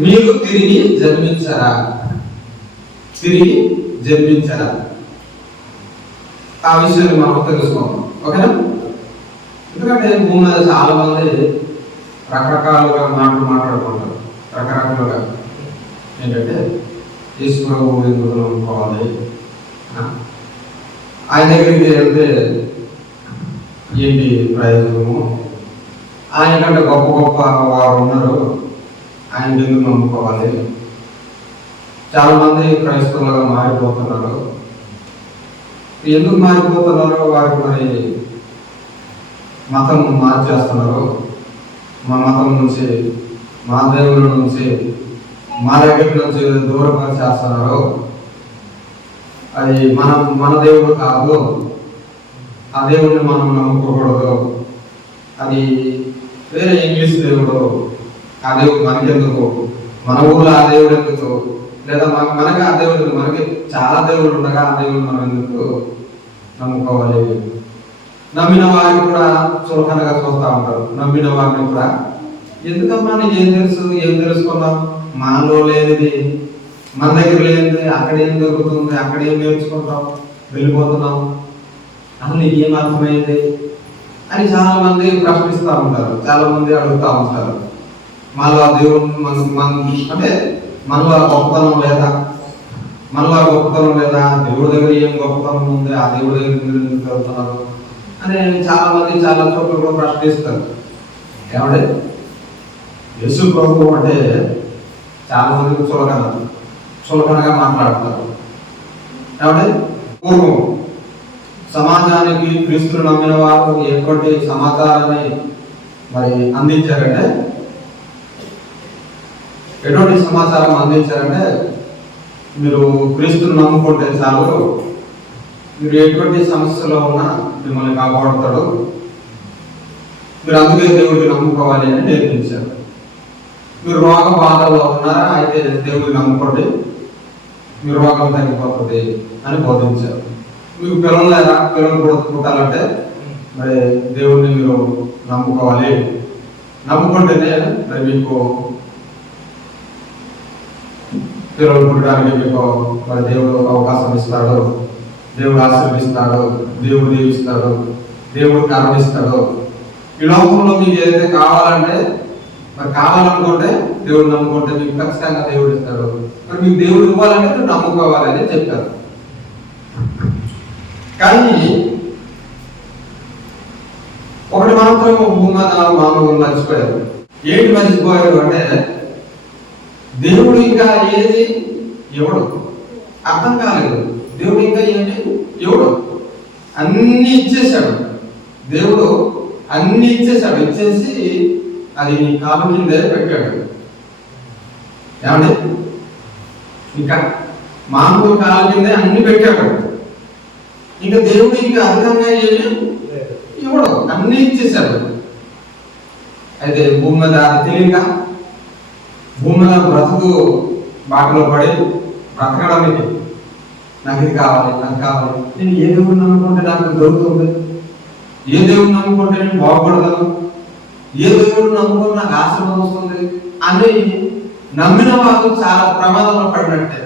మీరు తిరిగి జన్మించరా? తిరిగి జన్మించరా? ఆ విషయాన్ని మనం తెలుసుకోవాలి. ఓకేనా? ఎందుకంటే భూమి మీద చాలా మంది రకరకాలుగా మాట్లాడుకుంటారు. రకరకాలుగా ఏంటంటే యేసు ప్రభువు ఎందుకు నమ్ముకోవాలి, ఆయన దగ్గరికి వెళ్తే ఏంటి ప్రయోజనము, ఆయన కంటే గొప్ప గొప్ప వారు ఉన్నారు, ఆయన ఎందుకు నమ్ముకోవాలి. చాలా మంది క్రైస్తవులుగా మారిపోతున్నారు. ఎందుకు మారిపోతున్నారో వారికి మరి మతం మార్చేస్తున్నారు. మా మతం నుంచి, మా దేవుళ్ళ నుంచి, మా దగ్గర నుంచి దూరపరిచేస్తున్నారు. అది మన దేవుడు కాదు, ఆ దేవుడిని మనం నమ్ముకోకూడదు, అది వేరే ఇంగ్లీష్ దేవుడు, ఆ దేవుడు మనకెందుకు, మన ఊళ్ళో ఆ దేవుడు ఎందుకు, లేదా మనకి ఆ దేవుడు, మనకి చాలా దేవుడు ఉండగా ఆ దేవుడు మనం ఎందుకు నమ్ముకోవాలి. నమ్మిన వారిని కూడా చులకనగా చూస్తూ ఉంటారు. నమ్మిన వారిని కూడా ఎందుకమ్మా నీకు ఏం తెలుసుకున్నాం, మనలో లేనిది, మన దగ్గర లేనిది అక్కడ ఏం దొరుకుతుంది, అక్కడ ఏం నేర్చుకుంటాం, వెళ్ళిపోతున్నాం, అసలు నీకు ఏం అర్థమైంది అని చాలా మంది ప్రశ్నిస్తూ ఉంటారు. చాలా మంది అడుగుతూ ఉంటారు. మనలో దేవుడు అంటే మనలో గొప్పతనం లేదా, మనలో గొప్పతనం లేదా, దేవుడి దగ్గర ఏం గొప్పతనం ఉంది, ఆ దేవుడి దగ్గర ఎందుకు వెళ్తున్నారు అని చాలా మంది చాలా చోట్ల కూడా ప్రశ్నిస్తారు. ఏమంటే యేసు ప్రభువు అంటే చాలా మంది చులకనగా మాట్లాడతారు. ఏమంటే పూర్వం సమాజానికి క్రీస్తును నమ్మిన వారు ఎటువంటి సమాచారాన్ని మరి అందించారంటే, ఎటువంటి సమాచారం అందించారంటే, మీరు క్రీస్తును నమ్ముకుంటే చాలు, మీరు ఎటువంటి సమస్యలో ఉన్నా మిమ్మల్ని కాపాడుతాడు, మీరు అందుకే దేవుడిని నమ్ముకోవాలి అని నేర్పించారు. మీరు రోగ బాధల్లో ఉన్నారా, అయితే దేవుడిని నమ్ముకోండి, మీ రోగం తగ్గిపోతుంది అని బోధించారు. మీకు పిల్లలు లేదా, పిల్లలు కూడా పుట్టాలంటే మరి దేవుడిని మీరు నమ్ముకోవాలి, నమ్ముకుంటేనే మరి మీకు పిల్లలు పుట్టడానికి మీకు మరి దేవుడు అవకాశం ఇస్తాడు, దేవుడు ఆశీర్వదిస్తాడు, దేవుడు దీవిస్తాడు, దేవుడు కరుణిస్తాడు. ఈ లోకంలో మీకు ఏదైతే కావాలంటే మరి కావాలనుకుంటే దేవుడు నమ్ముకుంటే మీకు ఖచ్చితంగా దేవుడు ఇస్తాడు. మరి మీకు దేవుడు ఇవ్వాలంటే మీరు నమ్ముకోవాలని చెప్పారు. కానీ ఒకటి మాత్రం మామూలు మర్చిపోయారు. ఏంటి మర్చిపోయారు అంటే, దేవుడు ఇంకా ఏది ఎవడు అర్థం కాలేదు. దేవుడు ఇంకా ఏంటి ఎవడు అన్ని ఇచ్చేశాడు. దేవుడు అన్ని ఇచ్చేశాడు, ఇచ్చేసి అది నీ కాలు కిందే పెట్టాడు. ఏమండి, ఇంకా మామూలు కాలు కిందే అన్ని పెట్టాడు. ఇంకా దేవుడు ఇంకా అధికంగా ఏమి ఇవ్వడు, అన్ని ఇచ్చేశాడు. అయితే భూమి మీద అది తెలియక భూమి మీద బ్రతుకు బాటలో పడి బ్రతకడానికి నాకు ఇది కావాలి, నాకు కావాలి, నేను ఏ దేవుడు నమ్ముకుంటే నాకు దొరుకుతుంది, ఏ దేవుడు నమ్ముకుంటే నేను బాగుపడతాను, ఏ దేవుడు నమ్ముకుంటే నాకు ఆశీర్వాదం వస్తుంది అని నమ్మిన వాళ్ళు చాలా ప్రమాదంలో పడినట్టే.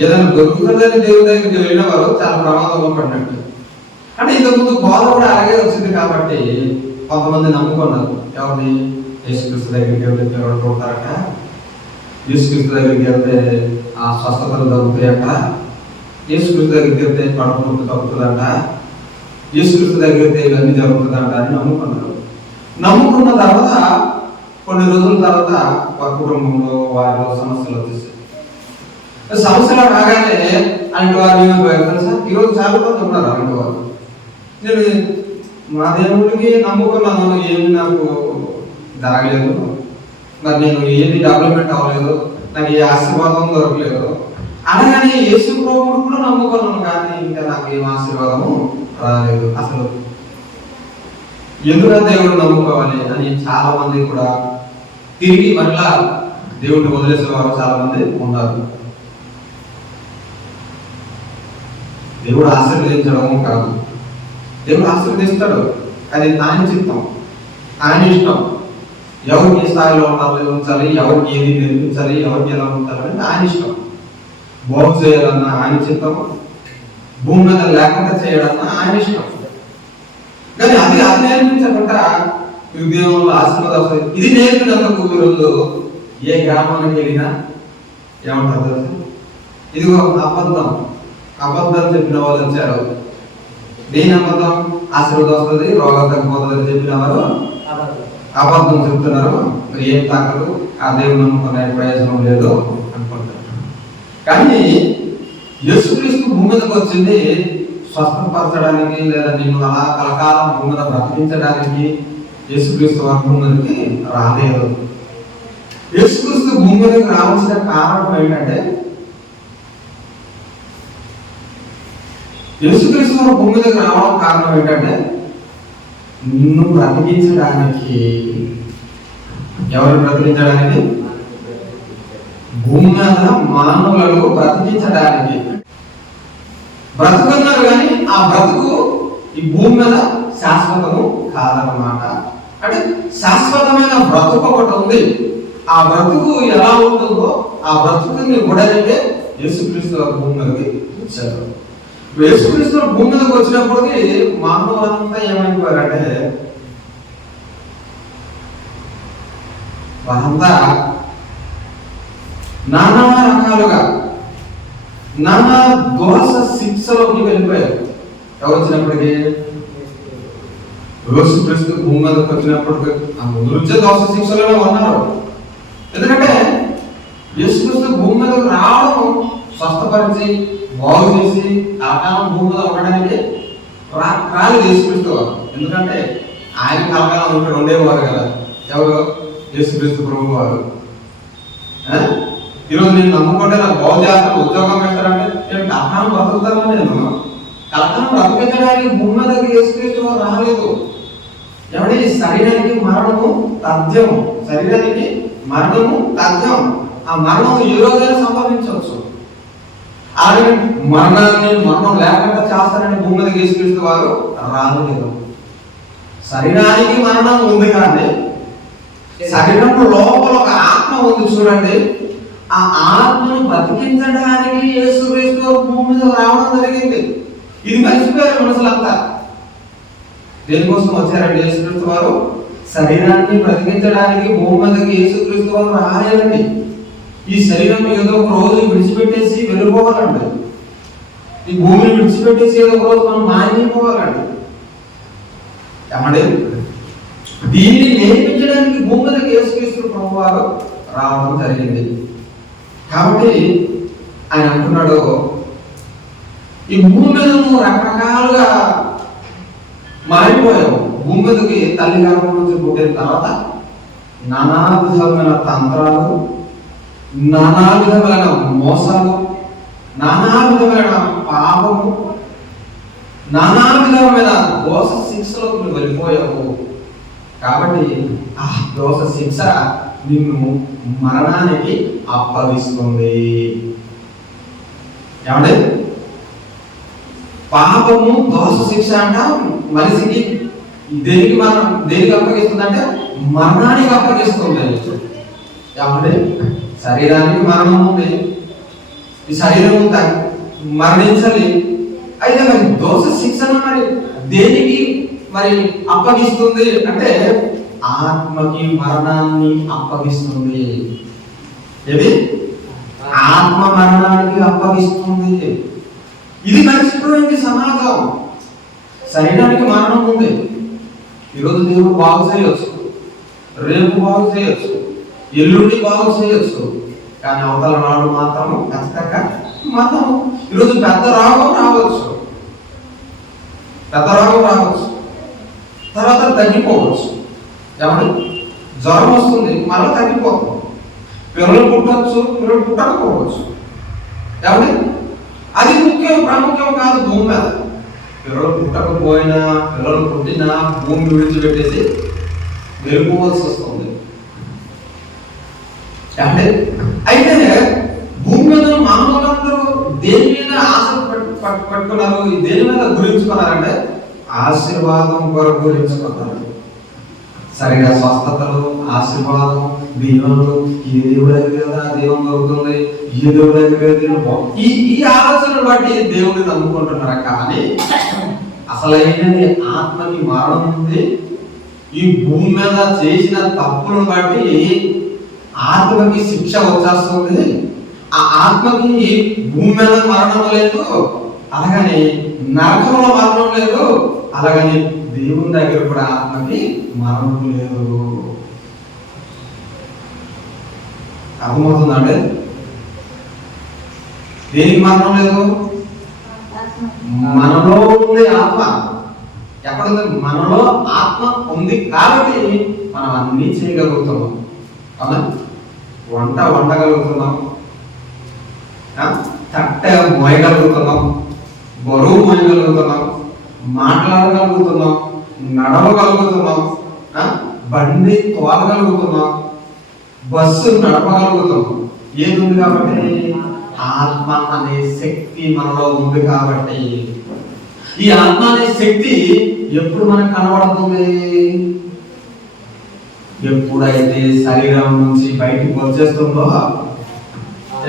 ఏదైనా దొరుకుతుందని దేవుడి దగ్గరికి వెళ్ళిన వారు చాలా ప్రమాదంలో పడినట్టు. అంటే ఇంతకుముందు బాధ కూడా అలాగే వచ్చింది కాబట్టి కొంతమంది నమ్ముకున్నారు. ఎవరిని? యేసుక్రీస్తు దగ్గరికి వెళ్తే ఎవరు కొడతారట, యేసుక్రీస్తు దగ్గరికి వెళ్తే ఆ స్వస్థతలు దొరుకుతాయట, యేసుక్రీస్తు దగ్గరికి వెళ్తే కడుపు తగ్గుతుందంట, యేసుక్రీస్తు దగ్గరికి ఇవన్నీ జరుగుతుందంట అని నమ్ముకున్నారు. నమ్ముకున్న తర్వాత కొన్ని రోజుల తర్వాత వారి కుటుంబంలో వారిలో సమస్యలు వచ్చేసాయి. సమస్యలు రాగానే అలాంటి వారు తెలుసా, ఈరోజు చాలా మంది ఉన్నారు అలాంటి వారు. నేను మా దేవుడికి నమ్ముకున్నాను, ఏమి నాకు జరగలేదు, మరి నేను ఏది డెవలప్మెంట్ అవ్వలేదు, నాకు ఏ ఆశీర్వాదం దొరకలేదు అనగానే యేసు ప్రభువును కూడా నమ్ముకున్నాను, కానీ ఇంకా నాకు ఏం ఆశీర్వాదము రాలేదు. అసలు ఎందుకు దేవుడు నమ్ముకోవాలి అని చాలా మంది కూడా తిరిగి మరలా దేవుడిని వదిలేసే వారు చాలా మంది ఉన్నారు. దేవుడు ఆశీర్వదించడం కాదు, దేవుడు ఆశీర్వదిస్తాడు, అది ఆయన చిత్తం, ఆయన ఇష్టం. ఎవరికి ఏ స్థాయిలో ఉంచాలి, ఎవరికి ఏది నేర్పించాలి, ఎవరికి ఎలా ఉంచాలని ఆయన ఇష్టం. బాగు చేయాలన్నా ఆయన చిత్తం, భూమి మీద లేకుండా చేయడన్నా ఆయన ఇష్టం. కానీ అది నేర్పించకుండా ఉద్యోగంలో ఆశీర్వాదం వస్తుంది. ఇది నేర్పినందుకు ఈరోజు ఏ గ్రామానికి వెళ్ళినా ఏమంటారు, ఇదిగో అబద్ధం చెప్పిన వాళ్ళు వచ్చారు. దేని అబద్ధం? ఆశీర్వాదం వస్తుంది, రోగం తగ్గిపోతుందని చెప్పిన వారు అబద్ధం చెప్తున్నారు. మరి ఏం తాకదు, ఆ దేవుని నమ్ముకునే ప్రయోజనం లేదు అనుకుంటారు. కానీ యేసుక్రీస్తు భూమి మీదకి వచ్చింది స్వస్థపరచడానికి, లేదా నేను అలా కలకాలం భూమి మీద బ్రతికించడానికి యేసుక్రీస్తు వారి భూమి మీదకి రాలేదు. యేసుక్రీస్తు భూమి మీదకి రావాల్సిన కారణం ఏంటంటే, యేసుక్రీస్తు వారి భూమి మీదకి రావడం కారణం ఏంటంటే, నిన్ను బ్రతికించడానికి. ఎవరు బ్రతికించడానికి? భూమి మీద మానవులను బ్రతికించడానికి. బ్రతుకున్నారు కానీ ఆ బ్రతుకు ఈ భూమి మీద శాశ్వతము కాదన్నమాట. అంటే శాశ్వతమైన బ్రతుకు ఒకటి ఉంది. ఆ బ్రతుకు ఎలా ఉంటుందో ఆ బ్రతుకుని కూడానంటే యేసుక్రీస్తు భూమి మీదకి వచ్చారు. యేసుక్రీస్తు భూమి మీదకి వచ్చినప్పటికీ మానవులంతా ఏమైపోయారంటే, వారంతా నానా రకాలుగా నానా దోష శిక్షలోకి వెళ్ళిపోయారు. ఎవరు వచ్చినప్పటికీ? యేసుక్రీస్తు భూమి మీదకి వచ్చినప్పటికీ ఆ ముందు దోష శిక్షలోనే ఉన్నారు. ఎందుకంటే యేసుక్రీస్తు భూమి మీదకి రావడం, స్వస్థపరిచి బాగు చేసి కలకాలం భూమి మీద ఉండడానికి రాలేదు యేసుక్రీస్తు వారు. ఎందుకంటే ఆయన కలకాలం ఇక్కడ ఉండేవారు కదా. ఎవరు? యేసుక్రీస్తు ప్రభు వారు. ఈరోజు నేను నమ్ముకుంటే నాకు బాగు చేస్తారు, ఉద్యోగం పెడతారంటే నేను కలకాలం బ్రతుకుతాను. నేను కలకాలం బ్రతికించడానికి భూమి మీదకి యేసుక్రీస్తు వారు రాలేదు. ఏమంటే శరీరానికి మరణము తథ్యము, శరీరానికి మరణము తథ్యం. ఆ మరణం ఏ రోజైనా సంభవించవచ్చు. అలాగే మరణం లేకుండా చేస్తారని భూమి మీదకి యేసుక్రీస్తు వారు రాలేదు. శరీరానికి మరణం ఉంది కానీ శరీరంలో లోపల ఒక ఆత్మ ఉంది చూడండి. ఆ ఆత్మను బ్రతికించడానికి యేసుక్రీస్తు భూమి మీద రావడం జరిగింది. ఇది మర్చిపోయారు మనుషులంతా. దేనికోసం వచ్చారండి యేసుక్రీస్తు వారు? శరీరాన్ని బ్రతికించడానికి భూమి మీదకి యేసుక్రీస్తు వారు రాలేదండి. ఈ శరీరం ఏదో ఒక రోజు విడిచిపెట్టేసి వెళ్ళిపోవాలండి. ఈ భూమిని విడిచిపెట్టేసి ఏదో ఒక రోజు మనం మారిపోవాలండి. ఏమండి? దీన్ని నేర్పించడానికి భూమి మీదకి యేసుక్రీస్తు ప్రభు వారు రావడం జరిగింది. కాబట్టి ఆయన అంటున్నాడు, ఈ భూమి మీద నువ్వు రకరకాలుగా మారిపోయావు. భూమి మీదకి తల్లి గర్భం నుంచి పుట్టిన తర్వాత నానా విధమైన తంత్రాలు, నానా విధమైన మోసాలు, నానా విధమైన పాపము, నానా విధమైన దోష శిక్షలోకి నువ్వు వెళ్ళిపోయావు. కాబట్టి ఆ దోష శిక్ష నిన్ను మరణానికి అప్పగిస్తుంది. ఏమంటే పాపము దోష శిక్ష అంట మనిషికి దేనికి అప్పగిస్తుంది అంటే మరణానికి అప్పగిస్తుంది. ఏమంటే శరీరానికి మరణం ఉంది, ఈ శరీరం మరణించాలి. అయితే మరి దోష శిక్షను మరి దేనికి మరి అప్పగిస్తుంది అంటే ఆత్మకి మరణాన్ని అప్పగిస్తుంది. ఏది? ఆత్మ మరణానికి అప్పగిస్తుంది. ఇది మర్చిపోయింది సమాజం. శరీరానికి మరణం ఉంది. ఈరోజు దేవుడు బాగు చేయొచ్చు, రేపు బాగు చేయొచ్చు, ఎల్లుండి బాగు చేయొచ్చు. కానీ అవతల నాడు మాత్రము ఖచ్చితంగా మాత్రము ఈరోజు పెద్ద రోగం రావచ్చు, తర్వాత తగ్గిపోవచ్చు. ఏమంటే జ్వరం వస్తుంది, మళ్ళీ తగ్గిపోతుంది. పిల్లలు పుట్టవచ్చు, పిల్లలు పుట్టకపోవచ్చు. ఏమంటే అది ప్రాముఖ్యం కాదు భూమి మీద. పిల్లలు పుట్టకపోయినా, పిల్లలు పుట్టినా భూమి విడిచిపెట్టేసి వెళ్ళిపోవాల్సి వస్తుంది. అంటే అయితే భూమి మీద మానవులందరూ దేని మీద ఆశ పట్టుకున్నారు, దేని మీద గురించుకున్నారంటే ఆశీర్వాదం కొరకు గురించుకున్నారు. సరిగా స్వస్థతలు, ఆశీర్వాదం, దీవెనలు, ఏ దేవుడు దగ్గర కదా దేవుని దొరుకుతుంది, ఏ దేవుడు దగ్గర ఈ ఆలోచనలు బట్టి దేవుడిని నమ్ముకుంటున్నారా? కానీ అసలైనది ఆత్మకి మరణం ఉంది. ఈ భూమి మీద చేసిన తప్పులను బట్టి ఆత్మకి శిక్ష వచ్చేస్తుంది. ఆ ఆత్మకి భూమి మీద మరణం లేదు, అలాగని నరకంలో మరణం లేదు, అలాగని దేవుని దగ్గర కూడా ఆత్మకి మరణం లేదు. అర్థమవుతుందండి? దేనికి మరణం లేదు? మనలో ఉంది ఆత్మ. ఎక్కడుంది? మనలో ఆత్మ ఉంది కాబట్టి మనం అన్నీ చేయగలుగుతున్నాం. అవునా? వంట వండగలుగుతున్నాం, తట్టె మోయగలుగుతున్నాం, బరువు మోయగలుగుతున్నాం, మాట్లాడగలుగుతున్నాం, నడవగలుగుతున్నాం, బండి తోలగలుగుతున్నాం, బస్సు నడపగలుగుతున్నాం. ఏది ఉంది కాబట్టి? ఆత్మ అనే శక్తి మనలో ఉంది కాబట్టి. ఈ ఆత్మ అనే శక్తి ఎప్పుడు మనకు కనబడుతుంది? ఎప్పుడైతే శరీరం నుంచి బయటికి వచ్చేస్తుందో,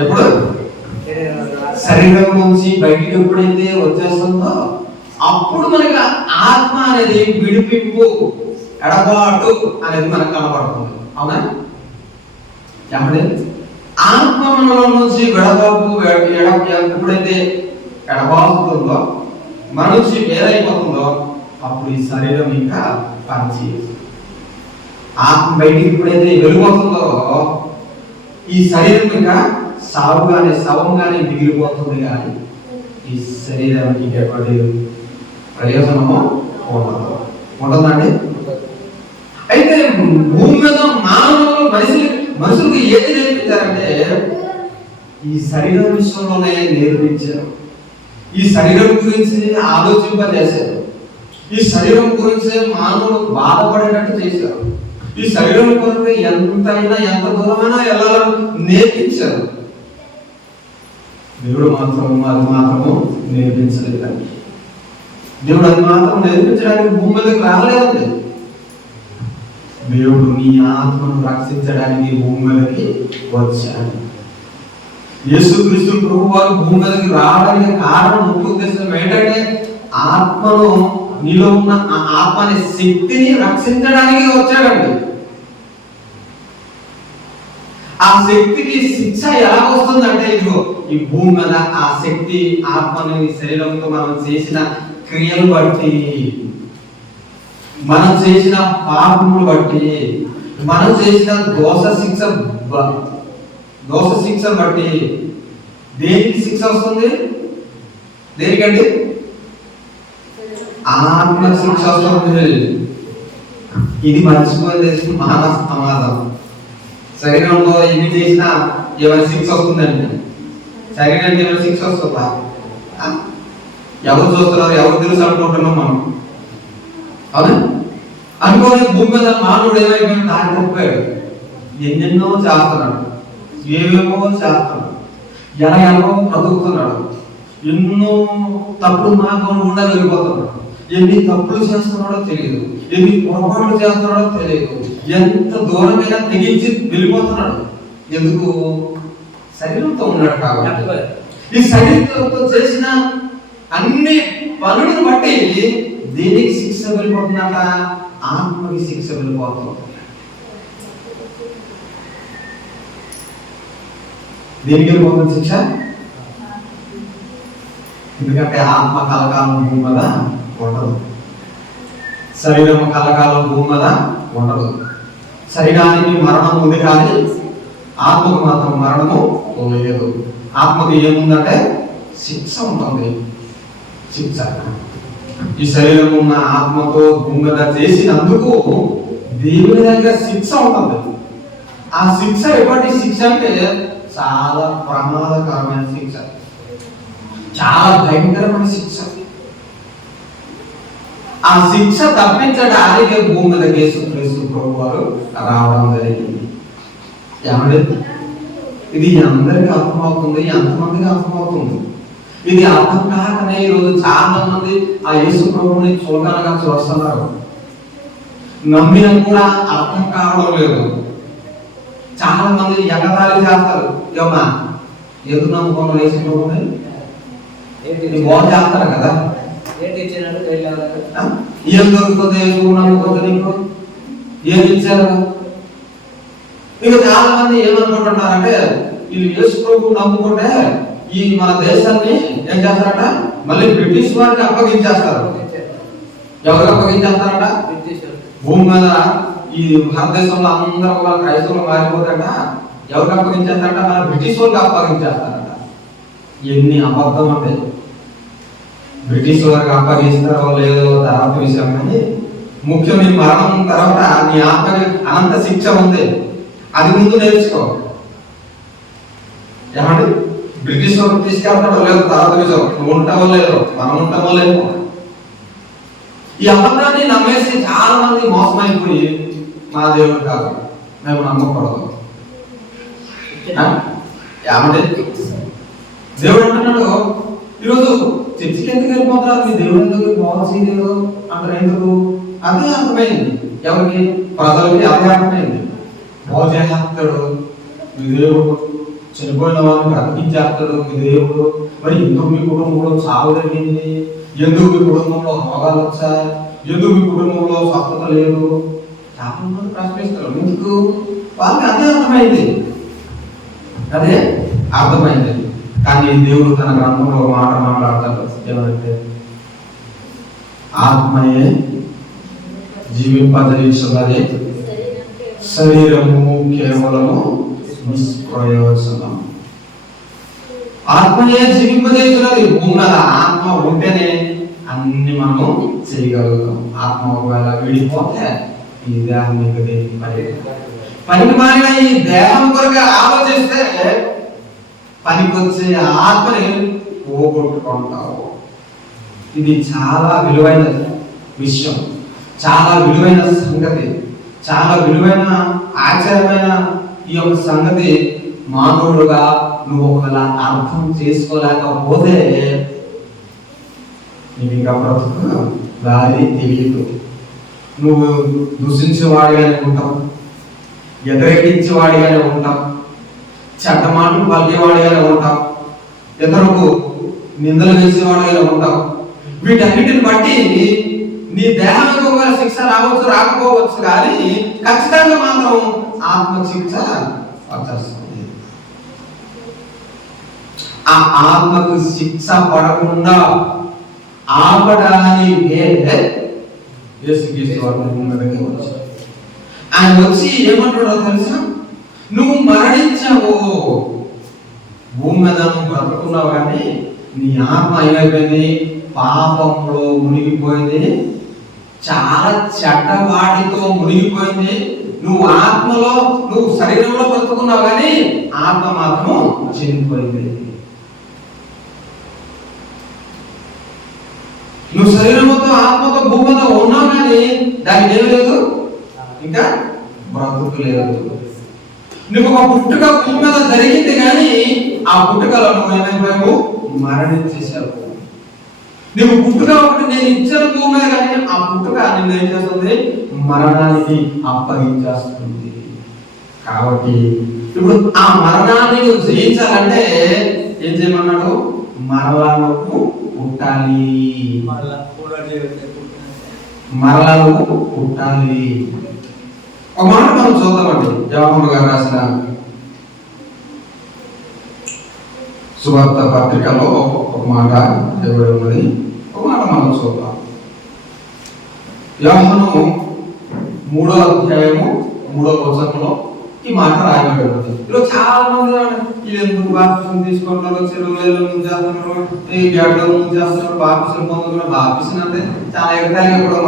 ఎప్పుడు శరీరం నుంచి బయటికి ఎప్పుడైతే వచ్చేస్తుందో అప్పుడు మనకి ఆత్మ అనేది విడిపింపు, ఎడబాటు అనేది మనకు కనబడుతుంది. అవునా? ఎప్పుడే ఆత్మ మనలో నుంచి విడబాటు ఎప్పుడైతే ఎడబాటుతుందో, మన నుంచి వేరైపోతుందో అప్పుడు ఈ శరీరం ఇంకా పనిచేయదు. ఆత్మ బయటికి ఎప్పుడైతే వెళ్ళిపోతుందో ఈ శరీరం ఇంకా సావుగానే శవంగానే మిగిలిపోతుంది. కానీ ఈ శరీరానికి ఎటువంటి ప్రయోజనము ఉండదు. ఉంటుందండి? అయితే భూమి మీద మానవులు మనుషులకు ఏది నేర్పించారంటే ఈ శరీరం విషయంలోనే నేర్పించారు. ఈ శరీరం గురించి ఆలోచింపజేశారు. ఈ శరీరం గురించి మానవులు బాధపడేటట్టు చేశారు. ఈ శరీరం కొరకు ఎంతైనా ఎంత దూరమైనా వెళ్ళాలని నేర్పించారు. దేవుడు మాత్రము నేర్పించలేదండి. దేవుడు అది మాత్రం నేర్పించడానికి భూమి మీదకి రాలేదండి. దేవుడు నీ ఆత్మను రక్షించడానికి భూమి మీదకి వచ్చాడు. యేసుక్రీస్తు ప్రభువారు భూమి మీదకి రావడానికి కారణం, ముఖ్య ఉద్దేశం ఏంటంటే ఆత్మను, నీలో ఉన్న ఆ ఆత్మ అనే శక్తిని రక్షించడానికి వచ్చాడండి. ఆ శక్తికి శిక్ష ఎలా వస్తుందంటే ఇదిగో ఈ భూమి మీద ఆ శక్తి ఆత్మని శరీరంతో మనం చేసిన క్రియలు బట్టి, మనం చేసిన పాపములు బట్టి, మనం చేసిన దోష శిక్ష బట్టి దేనికి శిక్ష వస్తుంది? దేనికండి? ఆత్మ శిక్ష వస్తుంది. ఇది మర్చిపోయేది మానవ సమాధానం. శరీరంలో ఏమి చేసినా ఏమైనా శిక్ష వస్తుందండి? శరీరానికి ఏమైనా శిక్ష వస్తుందా? ఎవరు చూస్తున్నారు, ఎవరు తెలుసు అనుకుంటున్నాం మనం. అవునా? అనుకోని భూమి మీద మానవుడు ఏమైపోయాడు? దారి తప్పాడు. ఎన్నెన్నో చేస్తున్నాడు, ఏవేమో చేస్తున్నాడు, ఎలాగో బ్రతుకుతున్నాడు, ఎన్నో తప్పుడు మార్గం కూడా వెళ్ళిపోతున్నాడు. ఎన్ని తప్పులు చేస్తున్నాడో తెలియదు, ఎన్ని పొరపాట్లు చేస్తున్నాడో తెలియదు, ఎంత దూరమైనా తెగించి వెళ్ళిపోతున్నాడు. ఎందుకు? శరీరంతో ఉన్నాడు కాబట్టి. ఈ శరీరంతో చేసిన అన్ని పనులను బట్టి దేనికి శిక్ష వెళ్ళిపోతుందట? ఆత్మకి శిక్ష వెళ్ళిపోతుంది. దేనికి వెళ్ళిపోతుంది శిక్ష? ఎందుకంటే ఆత్మ కలకాలం భూమి మీద ఉండదు, శరీరం కలకాలం భూమి మీద ఉండదు. శరీరానికి మరణం ఉంది కానీ ఆత్మకు మాత్రం మరణము లేదు. ఆత్మకు ఏముందంటే శిక్ష ఉంటుంది. శిక్ష ఈ శరీరం ఉన్న ఆత్మతో భూమి మీద చేసినందుకు దేవుని దగ్గర శిక్ష ఉంటుంది. ఆ శిక్ష ఎటువంటి శిక్ష అంటే చాలా ప్రమాదకరమైన శిక్ష, చాలా భయంకరమైన శిక్ష. ఆ శిక్ష తప్పించడానికి భూమి మీద యేసుక్రీస్తు ప్రభువారు రావడం జరిగింది. ఏమంటే ఇది అందరికీ అర్థమవుతుంది, ఎంతమందికి అర్థమవుతుంది? ఇది అర్థం కాకనే ఈరోజు చాలా మంది ఆ యేసు ప్రభువుని చూడగా చూస్తున్నారు. నమ్మిన కూడా అర్థం కావడం లేదు. చాలా మంది ఎగతాళి చేస్తారు. ఏమన్నా ఎందుకు నమ్ముకోవడం వేసుకుంటుంది బాగు చేస్తారు కదా, ఏం దొరుకుతుంది ఎందుకు నమ్ముకోదు నీకు, ఏమి ఇచ్చారు? ఇక చాలా మంది ఏమనుకుంటున్నారంటే వీళ్ళు యేసు ప్రభు నమ్ముకుంటే ఈ మన దేశాన్ని ఏం చేస్తారట, మళ్ళీ బ్రిటిష్ వారికి అప్పగించేస్తారు. ఎవరికి అప్పగించేస్తారట? భూమి మీద ఈ భారతదేశంలో అందరూ వాళ్ళ క్రైస్తవులు మారిపోతారట. ఎవరికి అప్పగించేస్తారట? మన బ్రిటిష్ వాళ్ళకి అప్పగించేస్తారట. ఎన్ని అబద్ధం అంటే బ్రిటిష్ వారికి అప్పగిస్తారో లేదో తర్వాత విషయం, కానీ ముఖ్యం నీ మరణం తర్వాత నీ ఆత్మకి అనంత శిక్ష ఉంది, అది ముందు నేర్చుకో. ఏమండి బ్రిటిష్ వారికి తీసుకెళ్తాడో లేదో తర్వాత విషయం, నువ్వు ఉంటావో లేదో మనం ఉంటామో లేదో. ఈ అబద్ధాన్ని నమ్మేసి చాలా మంది మోసమైపోయి మా దేవుడు కాదు మేము నమ్మకూడదు. ఏమంటే దేవుడు అంటున్నాడు ఈరోజు చర్చికి ఎందుకు వెళ్ళిపోతున్నారు, మీ దేవుడు ఎందుకు బాగు చేయలేదు అంటారు. ఎందుకు? అదే అర్థమైంది ఎవరికి? ప్రజలకి అదే అర్థమైంది. బాగు చేస్తాడు మీ దేవుడు, చనిపోయిన వాళ్ళని బ్రతికించేస్తాడు మీ దేవుడు. మరి ఎందుకు మీ కుటుంబంలో చావు జరిగింది, ఎందుకు మీ కుటుంబంలో రోగాలు వచ్చాయి, ఎందుకు మీ కుటుంబంలో స్వస్థత లేదు, చాలా మంది ప్రశ్నిస్తారు. ఎందుకు? వాళ్ళకి అదే అర్థమైంది, అదే అర్థమైంది. కానీ దేవుడు తన గ్రంథంలో ఒక మాట మాట్లాడతాడు. ఏమంటే ఆత్మయే జీవింపజేస్తున్నది, శరీరము కేవలము నిష్ప్రయోజనం. ఆత్మయే జీవింపజేస్తున్నది. ఉన్న ఆత్మ ఉంటేనే అన్ని మనం చేయగలుగుతాం. ఆత్మ ఒకవేళ విడిపోతే ఈ దేహం మీకు పనికి మారిన ఈ దేహం కొరకు ఆలోచిస్తే పనికొచ్చే ఆత్మని పోగొట్టుకుంటావు. ఇది చాలా విలువైన విషయం, చాలా విలువైన సంగతి, చాలా విలువైన ఆశ్చర్యమైన ఈ యొక్క సంగతి. మానవుడుగా నువ్వు ఒకవేళ అర్థం చేసుకోలేకపోతే నీకు ఇంకా బ్రతుకు దారి తెలియదు. నువ్వు దూషించేవాడిగానే ఉంటావు, వ్యతిరేకించేవాడిగానే ఉంటావు, చెడ్డ మాటలు పలికేవాడిగానే ఉంటావు, ఇతరులకు నిందలు వేసేవాడిగానే ఉంటావు. వీటన్నిటిని బట్టి నీ దేహానికి ఒకవేళ శిక్ష రావచ్చు రాకపోవచ్చు, కానీ ఖచ్చితంగా మాత్రం ఆత్మ శిక్ష వచ్చేస్తుంది. ఆ ఆత్మకు శిక్ష పడకుండా ఆపడానికి ఆయన వచ్చి ఏమంటాడో తెలుసా? నువ్వు మరణించావు, భూమి మీద నువ్వు బ్రతుకున్నావు, కానీ నీ ఆత్మ ఏమైపోయింది? పాపంలో మునిగిపోయింది, చాలా చెడ్డవాడితో మునిగిపోయింది. నువ్వు ఆత్మలో, నువ్వు శరీరంలో బ్రతుకున్నావు, కానీ ఆత్మ మాత్రం చనిపోయింది. నువ్వు శరీరంతో ఆత్మతో భూమి మీద ఉన్నావు, కానీ దానికి ఏమి లేదు, ఇంకా బ్రతుకు లేదు. నువ్వు ఒక పుట్టుక భూమి మీద జరిగింది, కానీ ఆ పుట్టుకలో నువ్వు ఏమైపోయావు? మరణించేశావు. నువ్వు పుట్టుక ఒకటి నేను ఇచ్చిన భూమి మీద, కానీ ఆ పుట్టుక నిన్ను ఏం చేస్తుంది? మరణానికి అప్పగించేస్తుంది. కాబట్టి ఇప్పుడు ఆ మరణాన్ని నువ్వు జయించాలంటే ఏం చేయమన్నాడు? మరలా నువ్వు పుట్టాలి, మరలా నువ్వు పుట్టాలి. ఒక మాట మనం చూద్దామండి. యోహాను గారు రాసిన సువార్త పత్రికలో ఒక మాట ఇవ్వబడి ఉన్నది. ఒక మాట మనం చూద్దాం. యోహాను 3వ అధ్యాయము 3వ వచనంలో ఈ మాట రాయబడి ఉన్నది. ఇలా చాలా మంది ఎందుకు బాప్తిసం తీసుకుంటారో, చెరువులలో ముంచేస్తున్నారు, ఈ గడ్డలో ముంచేస్తున్నారు, బాప్తిసం పొందుతున్నారు. బాప్తిసం అంటే చాలా ఎగతాళిగా కూడా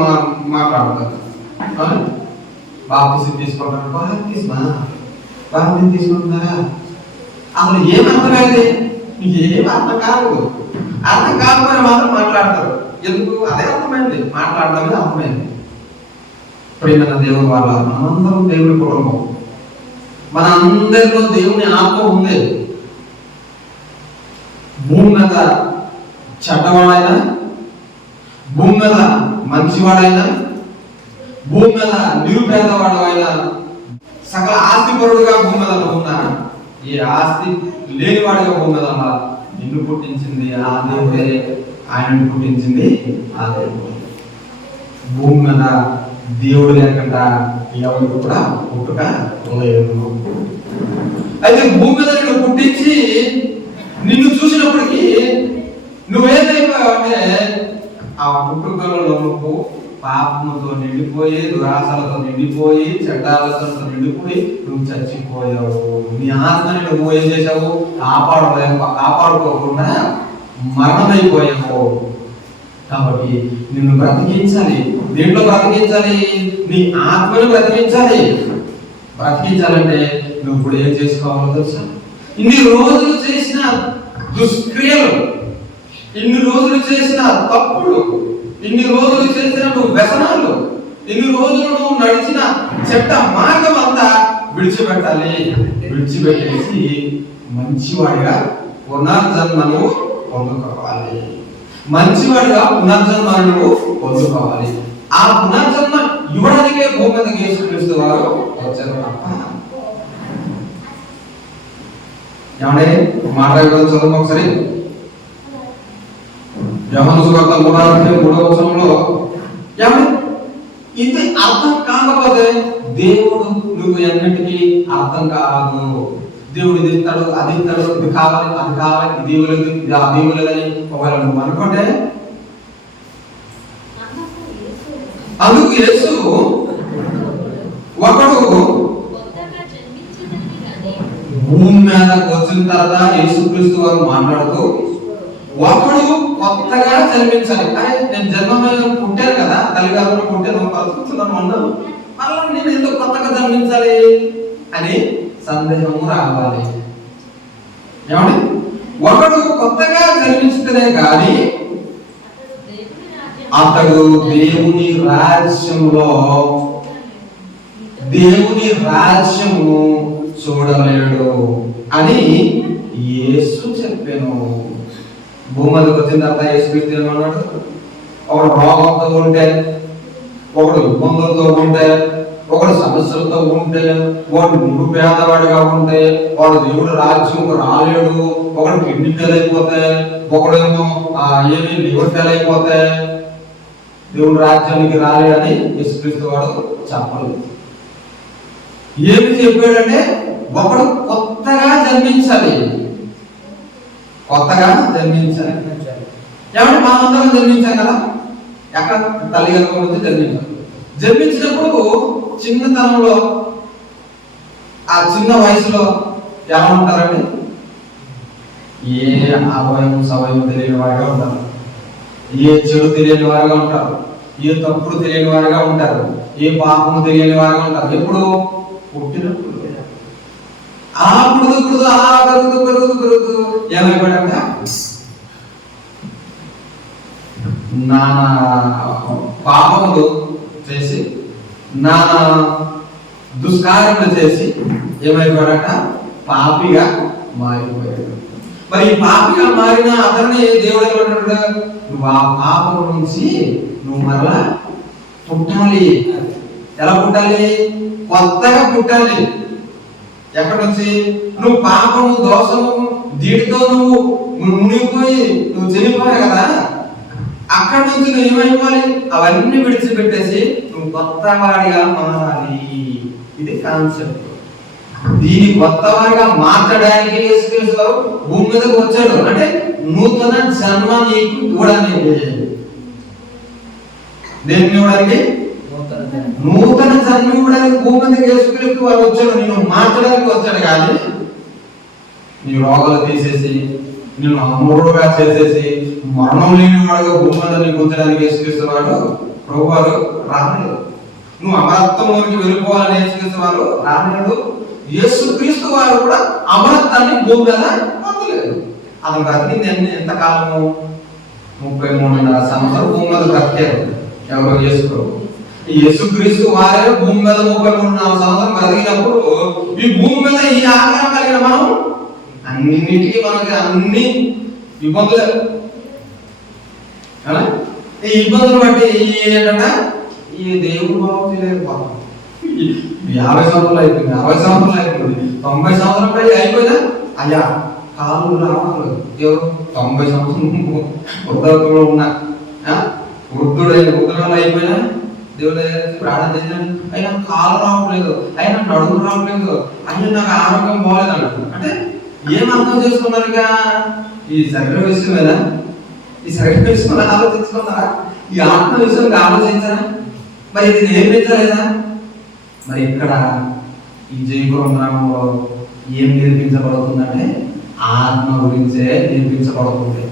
మాట్లాడతారు. బాప్తిసం తీసుకుంటారు, బాప్తిసం తీసుకుంటున్నారా? అసలు ఏం అర్థమైంది? ఏం అర్థం కాదు. అర్థం కాకపోయినా మాత్రం మాట్లాడతారు. ఎందుకు? అదే అర్థమైంది, మాట్లాడటమే అర్థమైంది. ప్రియమైన దేవుని వాళ్ళ, మనందరం దేవుని కుటుంబం, మన అందరిలో దేవుని ఆత్మ ఉంది. భూమి మీద చెడ్డవాడైనా, భూమి మీద మంచివాడైనా, భూమి మీద నిరుపేదవాడు ఆయన సకల ఆస్తిపరుడుగా భూమి మీద ఉన్నా ఈ ఆస్తి లేనివాడిగా భూమి మీద నిన్ను పుట్టించింది ఆ దేవుడే, ఆయనను పుట్టించింది ఆ దేవుడు. భూమి మీద దేవుడు లేకుండా ఎవరికి కూడా పుట్టుక లేదు. అయితే భూమి మీద నిన్ను పుట్టించి నిన్ను చూసినప్పటికీ నువ్వేమైపోయావు అంటే ఆ పుట్టుకలో నువ్వు పాపముతో నిండిపోయి, దురాశలతో నిండిపోయి, చెడ్డాలతో నిండిపోయి నువ్వు చచ్చిపోయావు. నీ ఆత్మని నువ్వు ఏం చేసావు? కాపాడుకోకుండా మరణమైపోయావు. కాబట్టి నిన్ను బ్రతికించాలి. దేంట్లో బ్రతికించాలి? నీ ఆత్మను బ్రతికించాలి. బ్రతికించాలంటే నువ్వు ఇప్పుడు ఏం చేసుకోవాలో తెలుసా? ఇన్ని రోజులు చేసిన దుష్క్రియలు, ఇన్ని రోజులు చేసిన తప్పులు, ఇన్ని రోజులు చేసిన నువ్వు వ్యసనాలు, ఇన్ని రోజులు నువ్వు నడిచిన చెడ్డ మార్గం అంతా విడిచిపెట్టాలి. విడిచిపెట్టేసి మంచివాడిగా పునర్జన్మను పొందుకోవాలి. మంచివాడిగా పునర్జన్మను పొందుకోవాలి. ఆ పునర్జన్మ ఇవ్వడానికే భూమి మీదకి యేసుక్రీస్తు వారు వచ్చారు తప్ప ఏమంటే మాట్లాడగల చదువు ఒకసారి. యోహాను సువార్త 3:3 ఏమంటే ఇది అర్థం కాకపోతే దేవుడు నువ్వు ఎన్నిటికీ అర్థం కాదు. దేవుడు ఇది ఇస్తాడు, అది ఇస్తాడు, ఇది కావాలి, అది కావాలి, ఇది ఇవ్వలేదు, ఇది అది ఇవ్వలేదని ఒకవేళ నువ్వు అనుకుంటే అందుకు యేసు ఒకడు భూమి మీదకి వచ్చిన తర్వాత యేసుక్రీస్తు వారు మాట్లాడుతూ ఒకడు కొత్తగా జన్మించాలి. నేను జన్మమైన పుట్టాను కదా, తల్లిదండ్రులు పుట్టాను, బతుకుతున్నాను అన్నాను, మళ్ళీ నేను ఎందుకు కొత్తగా జన్మించాలి అని సందేహము రావాలి. ఏమండి? ఒకడు కొత్తగా జన్మించితేనే కానీ అతడు దేవుని రాజ్యము చూడలేడు అని యేసు చెప్పాను. భూమికి వచ్చిన తర్వాత యేసుక్రీస్తు ఏమన్నాడు? ఒకడు రోగంతో ఉంటే, ఒకడు ఇబ్బందులతో ఉంటే, ఒకడు సమస్యలతో ఉంటే, వాడు నిరుపేదవాడిగా ఉంటే వాడు దేవుడు రాజ్యం రాలేడు. ఒకడు కిడ్నీ ఫెయిల్ అయిపోతే, ఒకడేమో ఏమి లివర్ ఫెయిల్ అయిపోతే దేవుడు రాజ్యానికి రాలేడని యేసుక్రీస్తు వాడు చెప్పలేదు. ఏమి చెప్పాడంటే ఒకడు కొత్తగా జన్మించాలి. కొత్తగా జన్మించాలి. ఏమంటే మనందరం జన్మించాం కదా, ఎక్కడ తల్లి గర్భం నుంచి జన్మించాం. జన్మించినప్పుడు చిన్నతనంలో ఆ చిన్న వయసులో ఎలా ఉంటారండి? ఏ అవయం సవయం తెలియని వారిగా ఉంటారు, ఏ చెడు తెలియని వారిగా ఉంటారు, ఏ తప్పుడు తెలియని వారిగా ఉంటారు, ఏ పాపము తెలియని వారిగా ఉంటారు. ఎప్పుడు పుట్టినప్పుడు పెరుగుతూ ఏమైపోయాడంట? నానా పాపములు చేసి, నానా దుష్కార్యములు చేసి ఏమైపోయాడట? పాపిగా మారిపోయాడు. మరి ఈ పాపిగా మారిన అతన్ని దేవుడు ఏమంటాడు? నువ్వు ఆ పాపం నుంచి నువ్వు మరలా పుట్టాలి. ఎలా పుట్టాలి? కొత్తగా పుట్టాలి. ఎక్కడి నుంచి? నువ్వు పాపము, దోషము, దీడితో నువ్వు మునిగిపోయి నువ్వు చనిపోయావు కదా, అక్కడి నుంచి నువ్వు ఏమైపోవాలి? అవన్నీ విడిచిపెట్టేసి నువ్వు కొత్త వాడిగా మారాలి. ఇది కాన్సెప్ట్. దీని కొత్త వాడిగా మార్చడానికి యేసుక్రీస్తు వారు భూమి మీదకి వచ్చాడు. అంటే నూతన జన్మ నీకు ఇవ్వడానికి. దేన్ని ఇవ్వడానికి? నూతన జన్మ ఇవ్వడానికి భూమి మీదకి యేసుక్రీస్తు వారు వచ్చాడు. నిన్ను మార్చడానికి వచ్చాడు. కానీ నీ రోగాలు తీసేసి, నిన్ను అమరుడుగా చేసేసి, మరణం లేని వాడుగా భూమి మీద నీకు ఉంచడానికి యేసుక్రీస్తు వారు ప్రభువారు రాలేదు. నువ్వు అమరత్వంలోకి వెళ్ళిపోవాలని యేసుక్రీస్తు వారు రాలేదు. యేసుక్రీస్తు వారు కూడా అమరత్వాన్ని భూమి మీద పొందలేదు. అతను బ్రతికింది ఎంతకాలము? 33.5 సంవత్సరాలు భూమి మీద బ్రతికారు. ఎవరు? యేసు ప్రభు. యేసుక్రీస్తు వారే భూమి మీద 33.5 సంవత్సరాలు బ్రతికినప్పుడు ఈ భూమి మీద ఈ ఆకారం కలిగిన మనం అన్నిటికీ మనకి అన్ని ఇబ్బందులే. ఈ ఇబ్బందులు బట్టి ఏంటంటే ఈ దేవుడు బాగు చేయలేదు పాపం. 50 సంవత్సరాలు అయిపోయింది, 60 సంవత్సరాలు అయిపోయింది, 90 సంవత్సరాలు అయిపోయినా అయ్యా కాలు రావట్లేదు. ఎవరు 90 సంవత్సరం వృద్ధులు ఉన్నా, వృద్ధురాలు అయిపోయినా దేవుడి దగ్గర ప్రార్థన చేసినా అయినా కాలు రావట్లేదు, అయినా నడుము రావట్లేదు, అయినా నాకు ఆరోగ్యం బాగలేదు అన్నట్టు. అంటే ఏం అర్థం చేసుకున్నారు? ఇక ఈ శరీర విషయమేనా? ఈ శరీర విషయంలో ఆలోచించుకున్నారా? ఈ ఆత్మ విషయంగా ఆలోచించారా? మరి ఇది నేర్పించలేదా? మరి ఇక్కడ ఈ జయపురం గ్రామంలో ఏం నేర్పించబడుతుందంటే ఆత్మ గురించే నేర్పించబడుతుంది.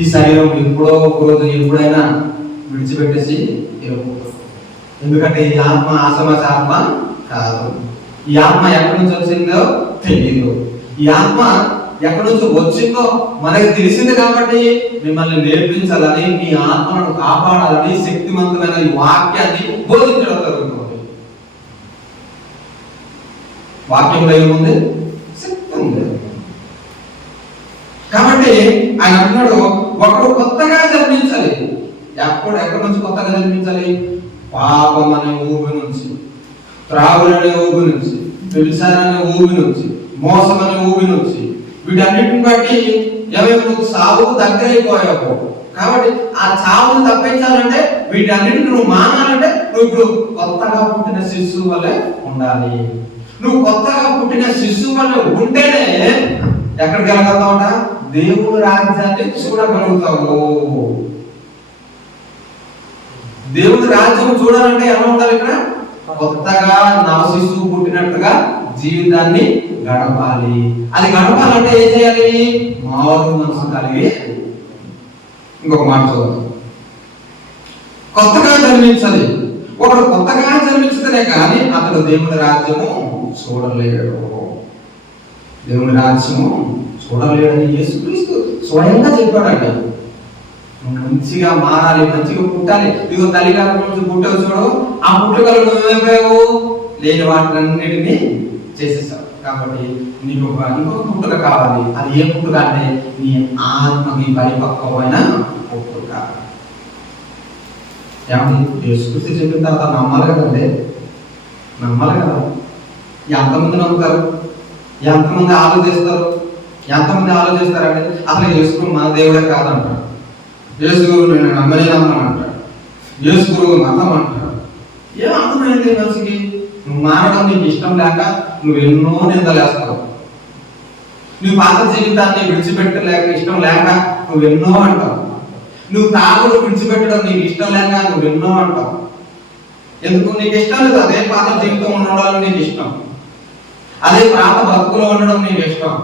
ఈ శరీరం ఎప్పుడో ఒక రోజు ఎప్పుడైనా విడిచిపెట్టేసి వెళ్ళిపోతుంది. ఎందుకంటే ఈ ఆత్మ ఆసమాస ఆత్మ కాదు. ఈ ఆత్మ ఎక్కడి నుంచి వచ్చిందో తెలియదు. ఈ ఆత్మ ఎక్కడి నుంచి వచ్చిందో మనకి తెలిసింది కాబట్టి మిమ్మల్ని నేర్పించాలని, మీ ఆత్మను కాపాడాలని శక్తివంతమైన ఈ వాక్యాన్ని బోధించడం జరుగుతుంది. వాక్యంలో ఏముంది? శక్తి ఉంది. కాబట్టి ఆయన అంటున్నాడు, ఒకడు కొత్తగా జన్మించాలి. ఎక్కడి నుంచి కొత్తగా జన్మించాలి? పాపం అనే ఊబి నుంచి, త్రాగులనే ఊబి నుంచి, వ్యభిచారనే ఊబి నుంచి, మోసం అనే ఊబి నుంచి, వీటన్నిటిని బట్టి నువ్వు సావుకు దగ్గరైపోయావు. కాబట్టి ఆ చావును తప్పించాలంటే, వీటన్నిటిని నువ్వు మానాలంటే నువ్వు ఇప్పుడు కొత్తగా పుట్టిన శిశువు వల్లే ఉండాలి. నువ్వు కొత్తగా పుట్టిన శిశువు వల్లే ఉంటేనే ఎక్కడికి వెళ్ళగలుగుతావుట? దేవుని రాజ్యాన్ని చూడగలుగుతావు. దేవుని రాజ్యం చూడాలంటే ఎలా ఉండాలి? ఇక్కడ కొత్తగా నవ శిశువు పుట్టినట్టుగా జీవితాన్ని గడపాలి. అది గడపాలంటే ఏం చేయాలి? మారు మనసు కలిగి. ఇంకొక మాట చూద్దాం, కొత్తగా జన్మించాలి. ఒకడు కొత్తగా జన్మించదనే కానీ అతడు దేవుని రాజ్యము చూడలేడు. దేవుని రాజ్యము చూడలేడని యేసుక్రీస్తు స్వయంగా చెప్పాడంట. నువ్వు మంచిగా మారాలి, మంచిగా పుట్టాలి. ఇదిగో తల్లిగారి నుంచి పుట్టావు చూడు, ఆ పుట్టుకలు నువ్వేమో లేని వాటినన్నిటినీ చేసేసావు. కాబట్టి నీకు ఇంకొక పుట్టుక కావాలి. అది ఏ పుట్టుక అంటే నీ ఆత్మకి పరిపక్వమైన పుట్టుక. ఏమంటే యేసుక్రీస్తు చెప్పిన తర్వాత నమ్మాలి కదండి, నమ్మాలి కదా. ఎంతమంది నమ్ముతారు? ఎంతమంది ఆలోచిస్తారు? ఎంతమంది ఆలోచిస్తారంటే అసలు యేసు మన దేవుడే కాదంటారు, యేసు నేను నమ్మలేనమ్మనంటాడు, యేసు గురువు మతం అంటాడు. ఏం అర్థమైంది మనిషికి? నువ్వు మారడం నీకు ఇష్టం లేక నువ్వు ఎన్నో నిందలేస్తావు. నువ్వు పాత జీవితాన్ని విడిచిపెట్టలేక ఇష్టం లేక నువ్వు ఎన్నో అంటావు. నువ్వు తాగుడు విడిచిపెట్టడం నీకు ఇష్టం లేక నువ్వు ఎన్నో అంటావు. ఎందుకు? నీకు ఇష్టం లేదు. అదే పాత జీవితం ఉండడం నీకు ఇష్టం, అదే పాత బ్రతుకులో ఉండడం నీకు ఇష్టం.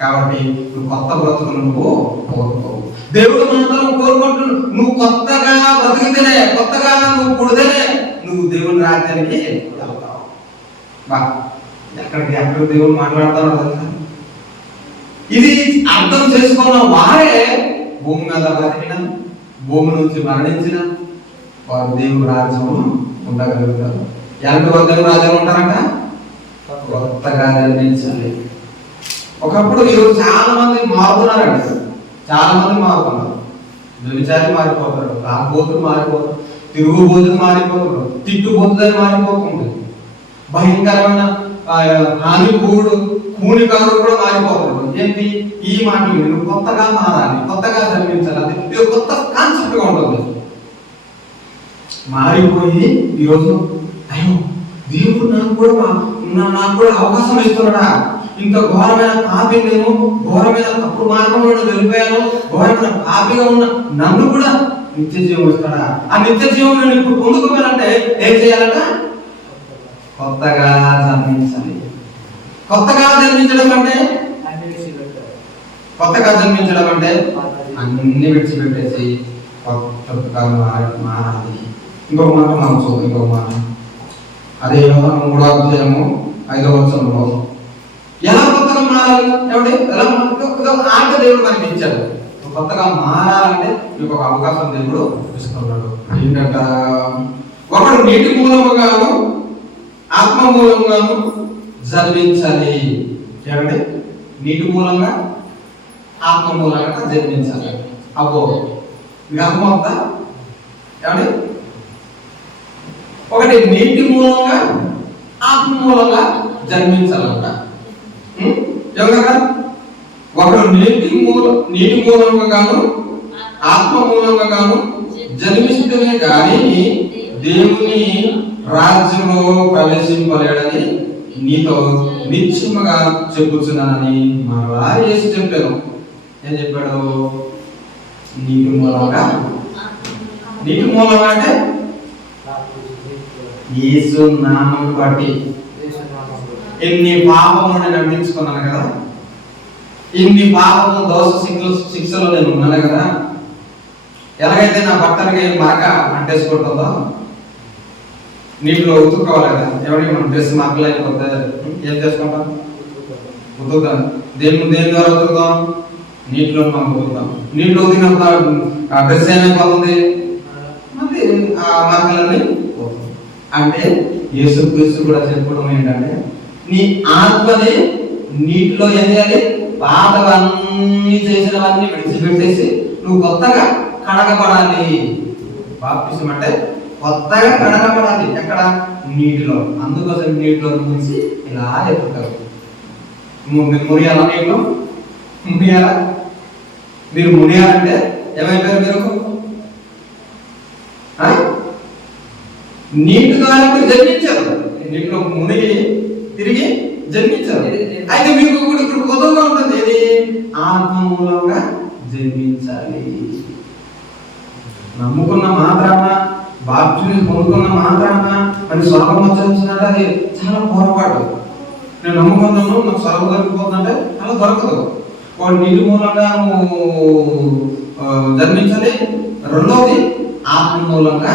కాబట్టి నువ్వు కొత్త బ్రతుకులు నువ్వు కోరుకోవు. దేవుడు మాత్రం కోరుకుంటున్నావు, నువ్వు కొత్తగా బ్రతికితేనే, కొత్తగా నువ్వు పుడితేనే నువ్వు దేవుని రాజ్యానికి వెళ్తావు. బా ఎక్కడికి దేవుడు మాట్లాడతావు. ఇది అర్థం చేసుకున్న వారే భూమి మీద బ్రతికిన, భూమి నుంచి మరణించిన వారు దేవుని రాజ్యము ఉండగలుగుతారు. ఎలాంటి వారు దేవుని రాజ్యం ఉంటారంట? కొత్తగా జన్మించాలి. ఒకప్పుడు ఈరోజు చాలా మంది మారుతున్నారండి, చాలా మంది మారుతున్నారు. వ్యభిచారి మారిపోతారు, రాబోతులు మారిపోతారు, తిరుగుబోతులు మారిపోతారు, తిట్టుబోతులు మారిపోతుంది, భయంకరమైన కూనికారులు కూడా మారిపోతారు. ఏంటి? ఈ మాట నువ్వు కొత్తగా మారాలి, కొత్తగా జన్మించాలి. ఇది కొత్త కాన్సెప్ట్ గా ఉంటుంది. మారిపోయి ఈరోజు అయ్యో దేవుడు నాకు కూడా అవకాశం ఇస్తున్నాడా? ఇంత ఘోరమైన పాపి నేను, ఘోరమైన తప్పుడు మార్గంలో వెళ్ళిపోయాను, ఘోరమైన పాపిగా ఉన్న నన్ను కూడా నిత్య జీవం ఇస్తాడా? ఆ నిత్య జీవం నేను ఇప్పుడు పొందుకోవాలంటే ఏం చేయాలంట? కొత్తగా జన్మించాలి. కొత్తగా జన్మించడం అంటే అన్ని విడిచిపెట్టేసి కొత్తగా మారాలి. ఇంకొక మాట మనం చూద్దాం. ఇంకొక మాట అదే 3వ అధ్యాయము 5వ వచనంలో ఎలా కొత్తగా మారాలి? ఏమంటే ఎలా ఆట దేవుడు మనకి ఇచ్చాడు. కొత్తగా మారాలంటే మీకు ఒక అవకాశం దేవుడు ఇస్తున్నాడు. ఏంటంట? ఒకడు నీటి మూలముగాను ఆత్మ మూలంగాను జన్మించాలి. ఏమంటే నీటి మూలంగా ఆత్మ మూలంగా జన్మించాలి. అబ్బో మీకు అర్థమవుతా? ఏమంటే ఒకటి నీటి మూలంగా ఆత్మ మూలంగా జన్మించాలంట. ఎవరు? ఒకడు నీటి మూలంగా గాను ఆత్మ మూలంగా గాను జన్మిస్తేనే కానీ దేవుని రాజ్యంలో ప్రవేశింపలేడని నీతో నిశ్చయముగా చెప్పుచున్నానని మరలా యేసు చెప్పాను. ఏం చెప్పాడు? నీటి మూలంగా అంటే యేసు నామం బట్టి ఎన్ని పాపములను నటించుకున్నాను కదా, ఇన్ని పాపము దోష శిక్షలో నేను ఉన్నాను కదా. ఎలాగైతే నా భర్తకి మరక అంటేసుకుంటుందో నీటిలో ఉతుక్కోవాలి కదా. ఎవరికి మన డ్రెస్ మరకలు అయిపోతే ఏం చేసుకుంటాం? ఉతుకుతాం. దేని ద్వారా ఉతుకుతాం? నీటిలో మనం ఉతుకుతాం. నీటిలో ఉతికినప్పుడు ఆ డ్రెస్ ఏమైపోతుంది? మళ్ళీ ఆ మరకలన్నీ పోతుంది. అంటే యేసుక్రీస్తు కూడా చెప్పడం ఏంటంటే, నీ ఆత్మని నీటిలో ఏం చేయాలి? పాతవన్నీ చేసినవన్నీ విడిచిపెట్టేసి నువ్వు కొత్తగా కడగబడాలి. బాప్తిసం అంటే కొత్తగా కడగబడాలి. ఎక్కడ? నీటిలో. అందుకోసం నీటిలో నుంచి ఇలా ఎత్తుతారు. మునియాలా? నీటిలో మునియాలా? మీరు మునియాలంటే ఏమైపోయారు? మీరు నీటి ద్వారా జన్మించారు. నీటిలో మునిగి తిరిగి జన్మించారు. అయితే మీకు ఇప్పుడు కొత్తగా ఉంటుంది. ఏది? ఆత్మ మూలంగా జన్మించాలి. నమ్ముకున్న మాత్రాన, బాప్తిజం పొందుకున్న మాత్రాన మరి స్వర్గం వచ్చేస్తుందంటే అది చాలా పొరపాటు. నేను నమ్ముకున్నాను, నాకు స్వర్గం దొరికిపోతుందంటే అలా దొరకదు. వాడు నీటి మూలంగా జన్మించాలి. రెండవది ఆత్మ మూలంగా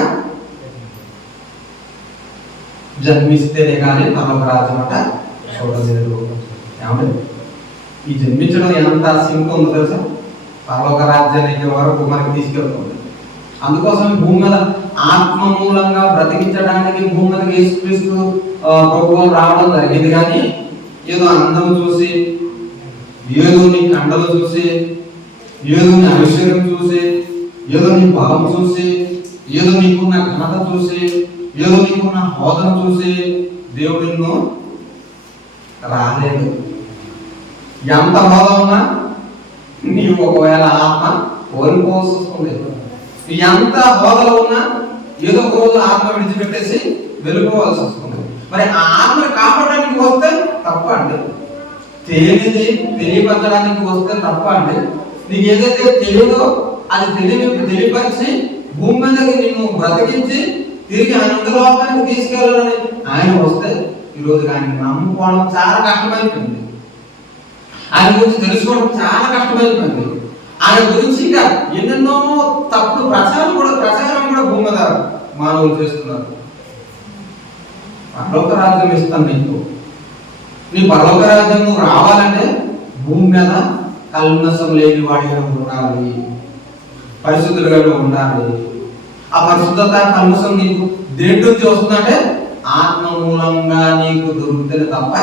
జన్మిస్తేనే కానీ పరలోక రాజ్యం అంట చూడలేదు. ఏమంటే ఈ జన్మించడం ఎంత సింపుల్ ఉందో తెలుసా? పరలోక రాజ్యానికి వరకు మనకి తీసుకెళ్తుంది. అందుకోసం భూమి మీద ఆత్మ మూలంగా బ్రతికించడానికి భూమి మీదకి యేసుక్రీస్తు ప్రభువు రావడం జరిగింది. కానీ ఏదో అందం చూసి, ఏదో నీ కండలు చూసి, ఏదో నీ ఐశ్వర్యం చూసి, ఏదో నీ బలం చూసి, ఏదో నీకున్న ఘనత చూసి, ఏదో నీకున్న హోదాను చూసి దేవుడు నిన్ను రాలేదు. ఎంత హోదా ఉన్నా నీవు ఒకవేళ ఆత్మ కోల్పోవాల్సి వస్తుంది. ఎంత హోదాలో ఉన్నా ఏదో ఒక రోజు ఆత్మ విడిచిపెట్టేసి వెళ్ళిపోవాల్సి వస్తుంది. మరి ఆ ఆత్మను కాపాడడానికి వస్తే తప్ప అండి? తెలియపరచడానికి వస్తే తప్ప అండి? నీకు ఏదైతే తెలియదో అది తెలియపరిచి భూమి మీదకి నిన్ను బ్రతికించి తిరిగి అనంతలోకానికి తీసుకెళ్ళాలని ఆయన వస్తే ఈరోజు ఆయన నమ్ముకోవడం చాలా కష్టమైపోయింది. ఆయన గురించి తెలుసుకోవడం చాలా కష్టమైపోయింది. ఆయన గురించి ఇంకా ఎన్నెన్నో తప్పుడు ప్రచారం కూడా భూమి మీద మానవులు చేస్తున్నారు. పరలోక రాజ్యం ఇస్తాను నీకు. నీ పరలోక రాజ్యం నువ్వు రావాలంటే భూమి మీద కల్మషం లేని వాడిగా ఉండాలి, పరిశుద్ధులుగా ఉండాలి. ఆ పరిశుద్ధత కల్మషం నీకు దేంట్లో నుంచి వస్తుందంటే ఆత్మ మూలంగా నీకు దొరుకుతుంది తప్ప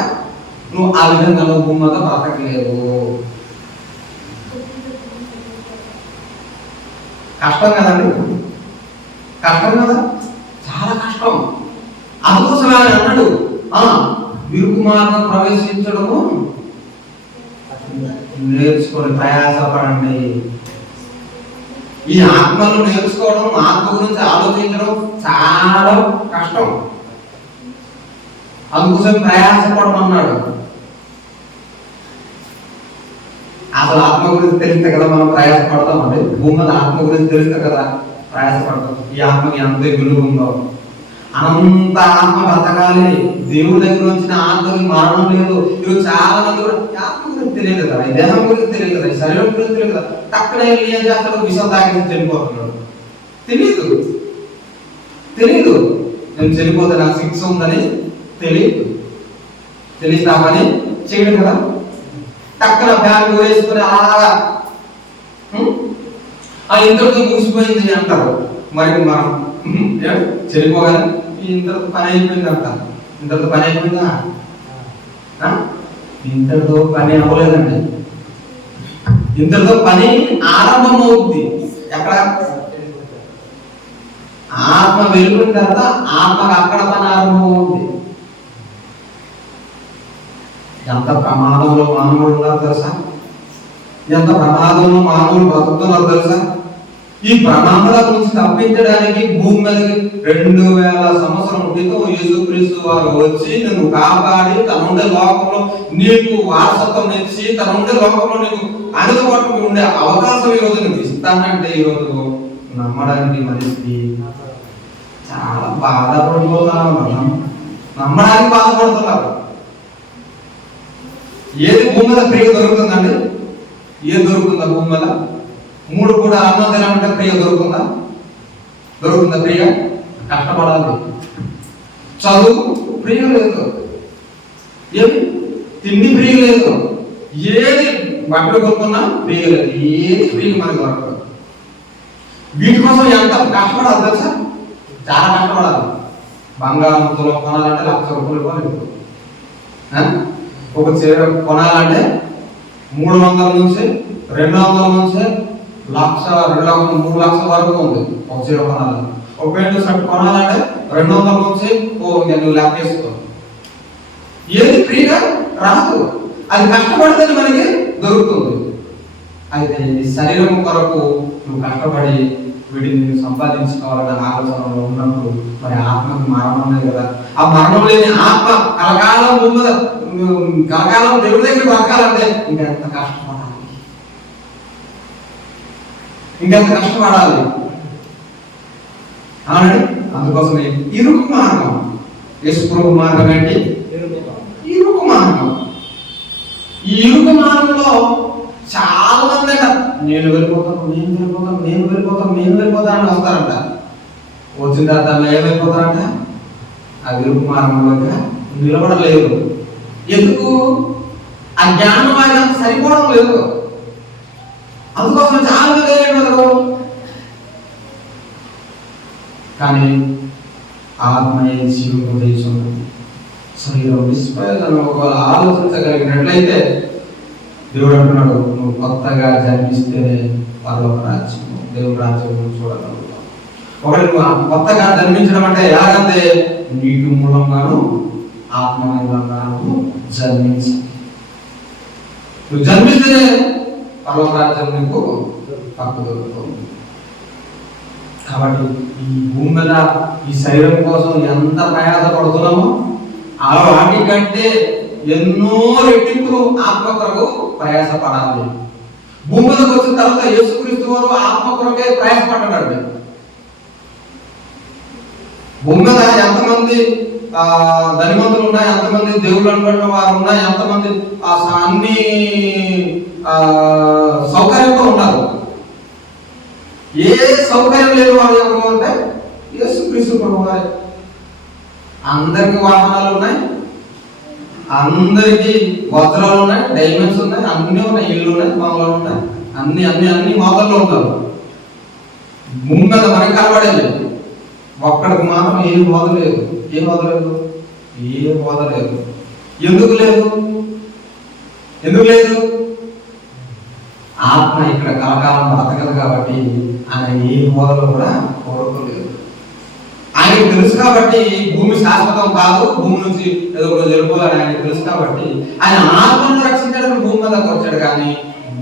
నువ్వు ఆ విధంగా భూమి మీద బ్రతకలేవు. కష్టం కదండి? కష్టం కదా, చాలా కష్టం. అందుకోసం ఆయన అన్నాడు, విరుగు మార్గం ప్రవేశించడము నేర్చుకొని ప్రయాసపడండి. ఈ ఆత్మను నేర్చుకోవడం, ఆత్మ గురించి ఆలోచించడం చాలా కష్టం. అందుకోసం ప్రయాసపడమన్నాడు. అసలు ఆత్మ గురించి తెలిస్తే కదా మనం ప్రయాసపడతామండి. భూమి మీద ఆత్మ గురించి తెలిస్తే కదా ప్రయాసపడతాం. ఈ ఆత్మకి ఎంత విలువ ఉందో, అంత ఆత్మ బ్రతకాలి. దేవుడి దగ్గర వచ్చిన ఆత్మకి మరణం లేదు. ఈరోజు చాలా మంది కూడా ఆత్మ గురించి తెలియదు కదా, ఈ దేహం గురించి తెలియదు కదా, ఈ శరీరం గురించి తెలియదు కదా, తక్కువ ఏం చేస్తాడు? విషం తాగేసి చనిపోతున్నాడు. తెలీదు నేను చనిపోతే నాకు శిక్ష ఉందని తెలిస్తే ఆ పని చేయడు కదా. టక్కన బ్యాగ్ వేసుకుని అలాగా ఇంతటితో ముగిసిపోయింది అంటారు. మరి మనం చనిపోగానే ఇంతటితో పని అయిపోయింది అంటారు. ఇంతటితో పని అయిపోయిందా? ఇంతటితో పని అవ్వలేదండి. ఇంతటితో పని ఆరంభం అవుతుంది. ఎక్కడ? ఆత్మ వెళ్ళిన తర్వాత ఆత్మకు అక్కడ పని ఆరంభం ఉంది. ఎంత ప్రమాదంలో మానవులు ఉన్నారు తెలుసా? ఎంత ప్రమాదంలో మానవులు బతుకుతున్నారు తెలుసా? ఈ ప్రమాదాల నుంచి తప్పించడానికి భూమి మీద 2000 సంవత్సరం క్రితం యేసుక్రీస్తు వారు వచ్చి నిన్ను కాపాడి తన ఉండే లోకంలో నీకు వారసత్వం ఇచ్చి తన ఉండే లోకంలో నీకు అందుబాటులో ఉండే అవకాశం ఈరోజు నీకు ఇస్తానంటే ఈరోజు నమ్మడానికి మనిషికి చాలా బాధపడిపోతున్నారు. నమ్మడానికి బాధపడుతున్నారు. ఏది భూమి మీద ప్రియ దొరుకుతుందండి? ఏది దొరుకుతుందా భూమి మీద? 3 కూడా అన్నం తినమంటే ప్రియ దొరుకుతుందా? దొరుకుతుందా ప్రియ? కష్టపడాలి. చదువు ప్రియ లేదు, ఏమి తిండి ప్రియ లేదు, ఏది బట్టలు కొనుక్కున్నా ప్రియ లేదు, ఏది ప్రియ మనకి దొరకదు. వీటి కోసం ఎంత కష్టపడాలి తెలుసా? చాలా కష్టపడాలి. బంగారం తులం కొనాలంటే 1,00,000 రూపాయలు ఇవ్వాలి. ఒక చీర కొనాలంటే 300 నుంచి 200 నుంచి 1,00,000, 2,00,000, 3,00,000 వరకు ఉంది ఒక చీర కొనాలంటే. ఒక ప్యాంటు షర్ట్ కొనాలంటే 200 నుంచి నువ్వు లెక్క వేసుకో. ఏది ఫ్రీగా రాదు, అది కష్టపడితే మనకి దొరుకుతుంది. అయితే ఈ శరీరం కొరకు నువ్వు కష్టపడి వీటిని సంపాదించుకోవాలన్న ఆలోచనలో ఉన్నప్పుడు మరి ఆత్మకి మరణం ఉంది కదా. ఆ మరణం లేని ఆత్మ కలకాలం ముందు కలకాలం దేవుడి దగ్గర బతకాలంటే ఇంకెంత కష్టపడాలి, ఇంకెంత కష్టపడాలి అవునండి. అందుకోసమే ఇరుకు మార్గం. యేసుప్రభు మార్గం ఏంటి? ఇరుకు మార్గం. ఈ ఇరుకు మార్గంలో చాలా మంది నేను వెళ్ళిపోతాను అని వస్తారంట. వచ్చిన తర్వాత ఏమైపోతారంట? ఆ ఇరుకు మార్గంలో నిలబడలేదు. ఎందుకు? ఆ జ్ఞానం వారికి అంత సరిపోవడం లేదు. అందుకోసం చాలా మంది ఏమైపోతారు. కానీ ఆత్మీయ జీవితం శరీరం నిష్ప్రయోజనం ఒకవేళ ఆలోచించగలిగినట్లయితే దేవుడు అంటున్నాడు, నువ్వు కొత్తగా జన్మిస్తేనే పరలోక రాజ్యం, దేవుడు రాజ్యం చూడగలుగుతావు. ఒకటి నువ్వు కొత్తగా జన్మించడం అంటే ఎలాగంటే నీటి మూలంగాను ఆత్మ మూలంగాను జన్మించి నువ్వు జన్మిస్తేనే పరలోక రాజ్యం నీకు పక్కు దొరుకుతుంది. కాబట్టి ఈ భూమి మీద ఈ శరీరం కోసం ఎంత ప్రయాసపడుతున్నామో వాటికంటే ఎన్నో రెట్టింపులు ఆత్మ కొరకు ప్రయాసపడాలి. భూమి మీదకి వచ్చిన తర్వాత యేసుక్రీస్తు వారు ఆత్మ కొరకే ప్రయాసపడ్డాడు. భూమి మీద ఎంతమంది ధనిమంతులు ఉన్నాయి, ఎంతమంది దేవుళ్ళు అనుకున్న వారు ఉన్నాయి, ఎంతమంది అన్ని సౌకర్యంతో ఉన్నారు. ఏ సౌకర్యం లేని వారు ఎవరు అంటే యేసుక్రీస్తు ప్రభువారే. అందరికి వాహనాలు ఉన్నాయి, అందరికి వస్త్రాలు ఉన్నాయి, డైమండ్స్ ఉన్నాయి, అన్నీ ఉన్నాయి, ఇల్లు ఉన్నాయి, బంగ్లాలు ఉన్నాయి, అన్ని అన్ని అన్ని మోదల్లో ఉంటారు. భూమి మీద మనకి కనబడేది ఒక్కడికి మాత్రం ఏ బోధ లేదు. ఏ బోధ లేదు? ఏ బోధ లేదు. ఎందుకు లేదు? ఎందుకు లేదు? ఆత్మ ఇక్కడ కలకాలం బ్రతకదు కాబట్టి ఆయన ఏ బోధలో కూడా కోరుకోలేదు. ఆయనకు తెలుసు కాబట్టి భూమి శాశ్వతం కాదు, భూమి నుంచి ఏదో కూడా వెళ్ళిపోవాలని ఆయనకు తెలుసు కాబట్టి ఆయన ఆత్మను రక్షించడానికి భూమి మీదకి వచ్చాడు. కానీ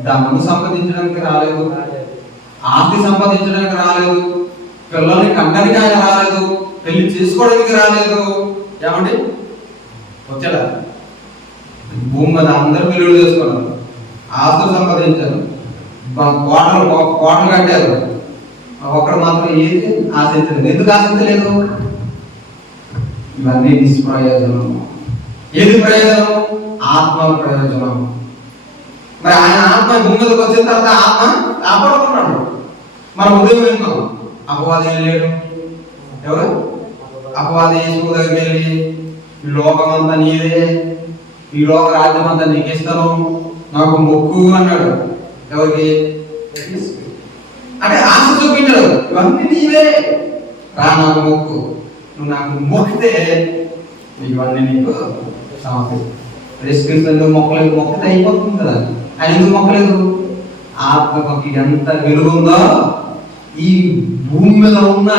ధనము సంపాదించడానికి రాలేదు, ఆస్తి సంపాదించడానికి రాలేదు, పిల్లల్ని కండానికి ఆయన రాలేదు, పెళ్లి చేసుకోవడానికి రాలేదు. ఏమండి వచ్చాడా? భూమి మీద అందరూ పెళ్లి చేసుకున్నారు, ఆస్తులు సంపాదించారు, కోటలు కట్టారు. ఒక్కడు మాత్రం ఏది ఆశించలేదు. ఎందుకు ఆశించలేదు? ఇవన్నీ నిష్ప్రయోజనం. ఏది ప్రయోజనం? ఆత్మ ప్రయోజనం. మరి ఆయన ఆత్మ భూమి మీదకి వచ్చిన తర్వాత ఆత్మ కాపాడుకున్నాడు. మనం ఉదయం విన్నాం, అపవాది వెళ్ళాడు. ఎవరు? అపవాది యేసు దగ్గరికి వెళ్ళి ఈ లోకమంతా నీదే, ఈ లోక రాజ్యం అంతా నీకు ఇస్తాను, నాకు మొక్కు అన్నాడు. ఎవరికి? అంటే ఆశ చూపించాడు, ఇవన్నీ నీవే రా, నాకు మొక్కు, నువ్వు నాకు మొక్కితే ఇవన్నీ నీకు సమస్య. మొక్కలేదు అయిపోతుంది కదా. ఆయన ఎందుకు మొక్కలేదు? ఆత్మకి ఎంత వెలుగుందో ఈ భూమి మీద ఉన్న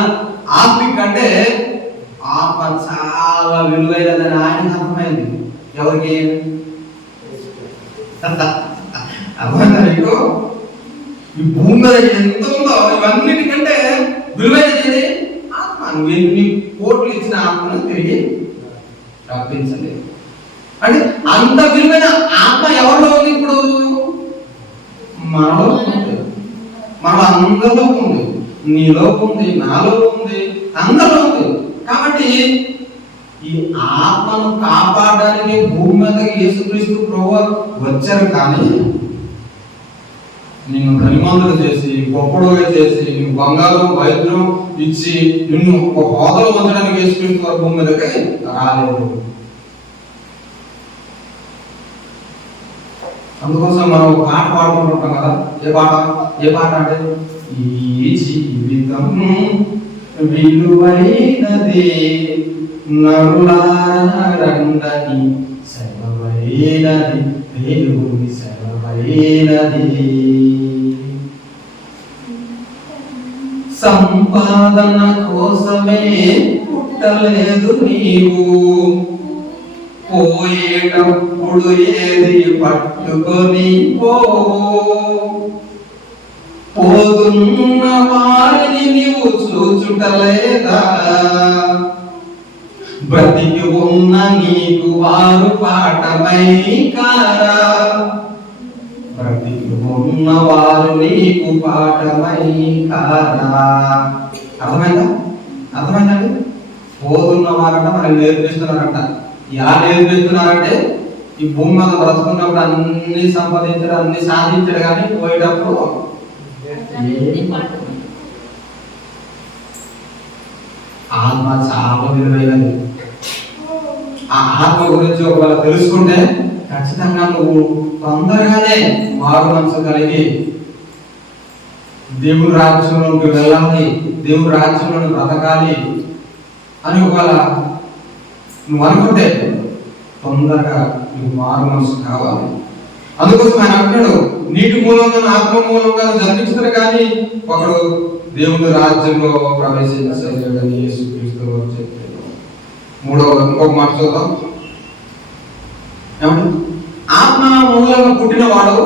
ఆస్తి కంటే ఆత్మ చాలా విలువైనదని ఆయన అర్థమైంది. ఎవరికి అర్థమైందా మీకు? ఈ భూమి మీద ఎంత ఉందో ఇవన్నిటికంటే విలువైనది ఆత్మ. నువ్వు ఎన్ని కోట్లు ఇచ్చిన ఆత్మను తిరిగి రప్పించలేదు. అంటే అంత విలువైన ఆత్మ ఎవరిలో ఉంది? ఇప్పుడు మనలో ఉంది, మన అందరిలో ఉంది, నీలో ఉంది, నాలో ఉంది, అందరిలో ఉంది. కాబట్టి ఈ ఆత్మను కాపాడడానికి భూమి మీదకి యేసుక్రీస్తు ప్రభువు వచ్చారు. కానీ నిన్ను ధనిమంతులు చేసి గొప్పడుగా చేసి నిన్ను బంగారం వైద్యం ఇచ్చి నిన్ను ఒక హోదాలో ఉంచడానికి యేసుక్రీస్తు వారు భూమి మీదకి రాలేదు. అందుకోసం మనం ఒక పాట పాడుకుంటుంటాం కదా. ఏ పాట అంటే ఈ జీవితం విలువైనది నరులారండని సెలవైనది, దేవుని సెలవైనది. సంపాదన కోసమే పుట్టలేదు నీవు, పోయేటప్పుడు ఏది పట్టుకొని పోతున్న వారిని నీవు చూచుటలేదా? బ్రతికి ఉన్న నీకు వారు పాఠమై కారా? బ్రతికి ఉన్న వారు నీకు పాఠమై కారా? అర్థమైందా? అర్థమైందండి? పోతున్న వారంట మనకి నేర్పిస్తున్నారంట. ఎలా నేర్పిస్తున్నారంటే ఈ భూమి మీద బ్రతుకున్నప్పుడు అన్ని సంపాదించడం, అన్ని సాధించడు, కానీ పోయేటప్పుడు ఆత్మ చాలా విలువైనది. ఆ ఆత్మ గురించి ఒకవేళ తెలుసుకుంటే ఖచ్చితంగా నువ్వు తొందరగానే మారు మనసు కలిగి దేవుని రాజ్యంలోకి వెళ్ళాలి, దేవుని రాజ్యంలో బ్రతకాలి అని ఒకవేళ నువ్వు అనుకుంటే తొందరగా నువ్వు మారు మనసు కావాలి. అందుకోసం ఆయన అంటాడు, నీటి మూలంగా ఆత్మ మూలంగా జన్మించారు కానీ ఒకడు దేవుని రాజ్యంలో ప్రవేశించలేడని యేసుక్రీస్తు చెప్పాడు. ఇంకొక మాట చూద్దాం. ఏమంటే ఆత్మ మూలంగా పుట్టినవాడు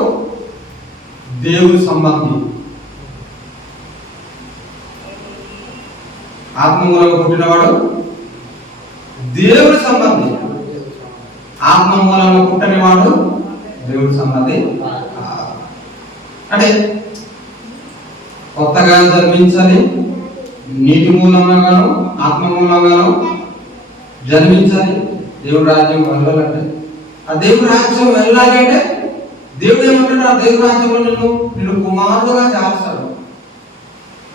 దేవుని సంబంధి. ఆత్మ మూలంగా పుట్టినవాడు దేవుని సంబంధి. ఆత్మ మూలంగా పుట్టనివాడు దేవుడి సంబంధి. అంటే కొత్తగా జన్మించాలి, నీటి మూలంగాను ఆత్మ మూలంగాను జన్మించాలి, దేవుడి రాజ్యం వెళ్ళాలంటే. ఆ దేవుడి రాజ్యం వెళ్ళాలి అంటే దేవుడు ఏమంటాడు? ఆ దేవుడి రాజ్యంలో నిన్ను కుమారుడుగా చేస్తాడు.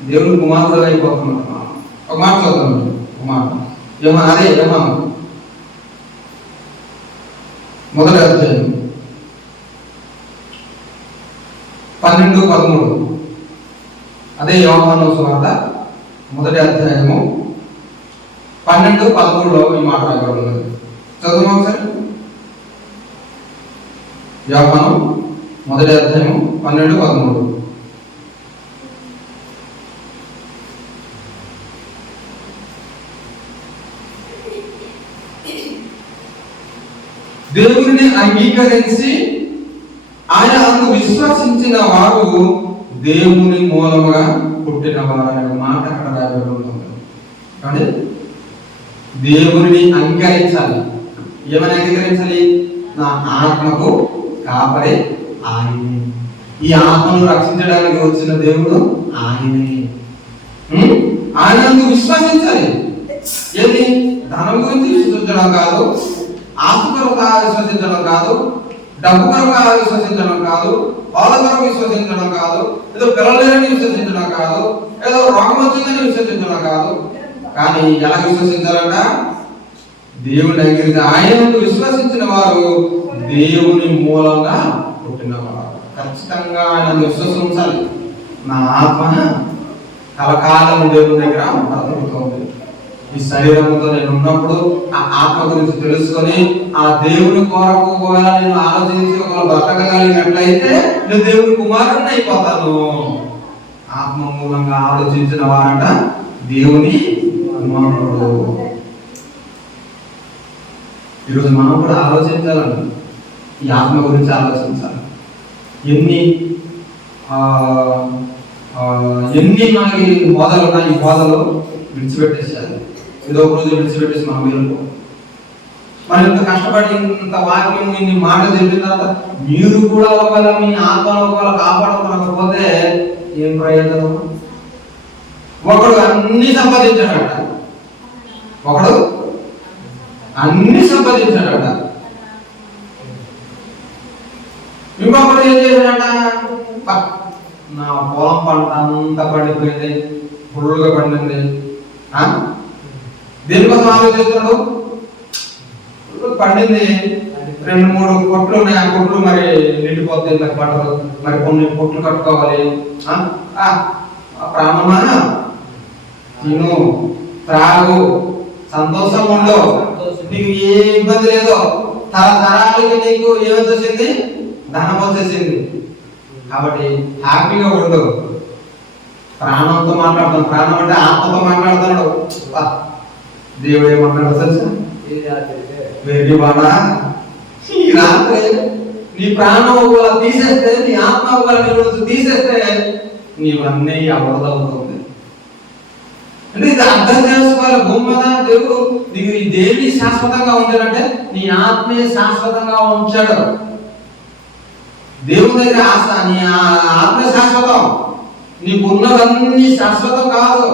దేవుడు కుమారుడుగా అయిపోతున్నాడు. ఒక మాట చూద్దాం. కుమారుడు అదే మొదటి అధ్యాయం 12-13. అదే యోహాను సువార్త మొదటి అధ్యాయము 12-13లో ఈ మాట రాయబడింది. చదువు ఒకసారి. యోహాను మొదటి అధ్యాయము 12-13. దేవుని అంగీకరించి ఆయన అందు విశ్వసించిన వారు దేవుని మూలముగా పుట్టిన వారు అనే మాట అక్కడ రాయబడి ఉంటుంది. కానీ దేవుని అంగీకరించాలి. ఏమని అంగీకరించాలి? నా ఆత్మకు కాపరే ఆయనే. ఈ ఆత్మను రక్షించడానికి వచ్చిన దేవుడు ఆయనే. ఆయన అందు విశ్వసించాలి. ఏది? ధనం గురించి విశ్వసించడం కాదు, ఆస్తి కొరకు విశ్వసించడం కాదు, డబ్బు కొరకు విశ్వసించడం కాదు, వాళ్ళ కొరకు విశ్వసించడం కాదు, ఏదో పిల్లలేరని విశ్వసించడం కాదు, ఏదో రోగం వచ్చిందని విశ్వసించడం కాదు. కానీ ఎలా విశ్వసించాలంట? దేవుని దగ్గర ఆయనను విశ్వసించిన వారు దేవుని మూలంగా పుట్టినవారు. ఖచ్చితంగా ఆయన విశ్వసించాలి. నా ఆత్మ కలకాలం దేవుని దగ్గర బ్రతుకుతుంది. ఈ శరీరంతో నేను ఉన్నప్పుడు ఆ ఆత్మ గురించి తెలుసుకొని ఆ దేవుని కొరకు ఒకవేళ నేను ఆలోచించి ఒకవేళ బ్రతకగలిగినట్లయితే నేను దేవుని కుమారుడిని అయిపోతాను. ఆత్మ మూలంగా ఆలోచించిన వారంట దేవుని కుమారుడు. ఈరోజు మనం కూడా ఆలోచించాలండి, ఈ ఆత్మ గురించి ఆలోచించాలి. ఎన్ని మనకి బోధలు ఉన్నాయి, ఈ బోధలు విడిచిపెట్టేసేయాలి. ఏదో ఒక రోజు విడిచిపెట్టేసి మనం వెళ్ళిపో. మరి ఇంత కష్టపడి ఇంత వాక్యం ఇన్ని మాటలు చెప్పిన తర్వాత మీరు కూడా ఒకవేళ మీ ఆత్మను ఒకవేళ కాపాడుకోకపోతే ఏం ప్రయోజనం? ఒకడు అన్ని సంపాదించాడట, ఒకడు అన్ని సంపాదించాడట, ఇంకొకడు ఏం చేశాడట, నా పొలం పంట అంతా పండిపోయింది, ఫుల్గా పండింది. దేనికోసం ఆలోచిస్తున్నాడు? పండింది, 2-3 కొట్లు ఉన్నాయి, ఆ కొట్లు మరి నిండిపోతాయి, నాకు పట్టదు, మరి కొన్ని కొట్లు కట్టుకోవాలి. ప్రాణమా తిను, త్రాగు, సంతోషంగా ఉండు, నీకు ఏ ఇబ్బంది లేదు. తరతరాలకి నీకు ఏమొచ్చేసింది? ధనం వచ్చేసింది. కాబట్టి హ్యాపీగా ఉండు. ప్రాణంతో మాట్లాడుతాను, ప్రాణం అంటే ఆత్మతో మాట్లాడుతున్నాడు. దేవుడు ఏమన్నాడు తెలుసా? వెర్రివాడా, ఈ రాత్రి నీ ప్రాణం తీసేస్తే, నీ ఆత్మ తీసేస్తే నీవన్నీ అవడదవుతుంది. అంటే ఇది అర్థం చేసుకోవాలి. భూమి మీద దేవుడు దేన్ని శాశ్వతంగా ఉంచాడంటే నీ ఆత్మే శాశ్వతంగా ఉంచాడు. దేవుని దగ్గర నీ ఆత్మ శాశ్వతం, నీకు ఉన్నవన్నీ శాశ్వతం కాదు.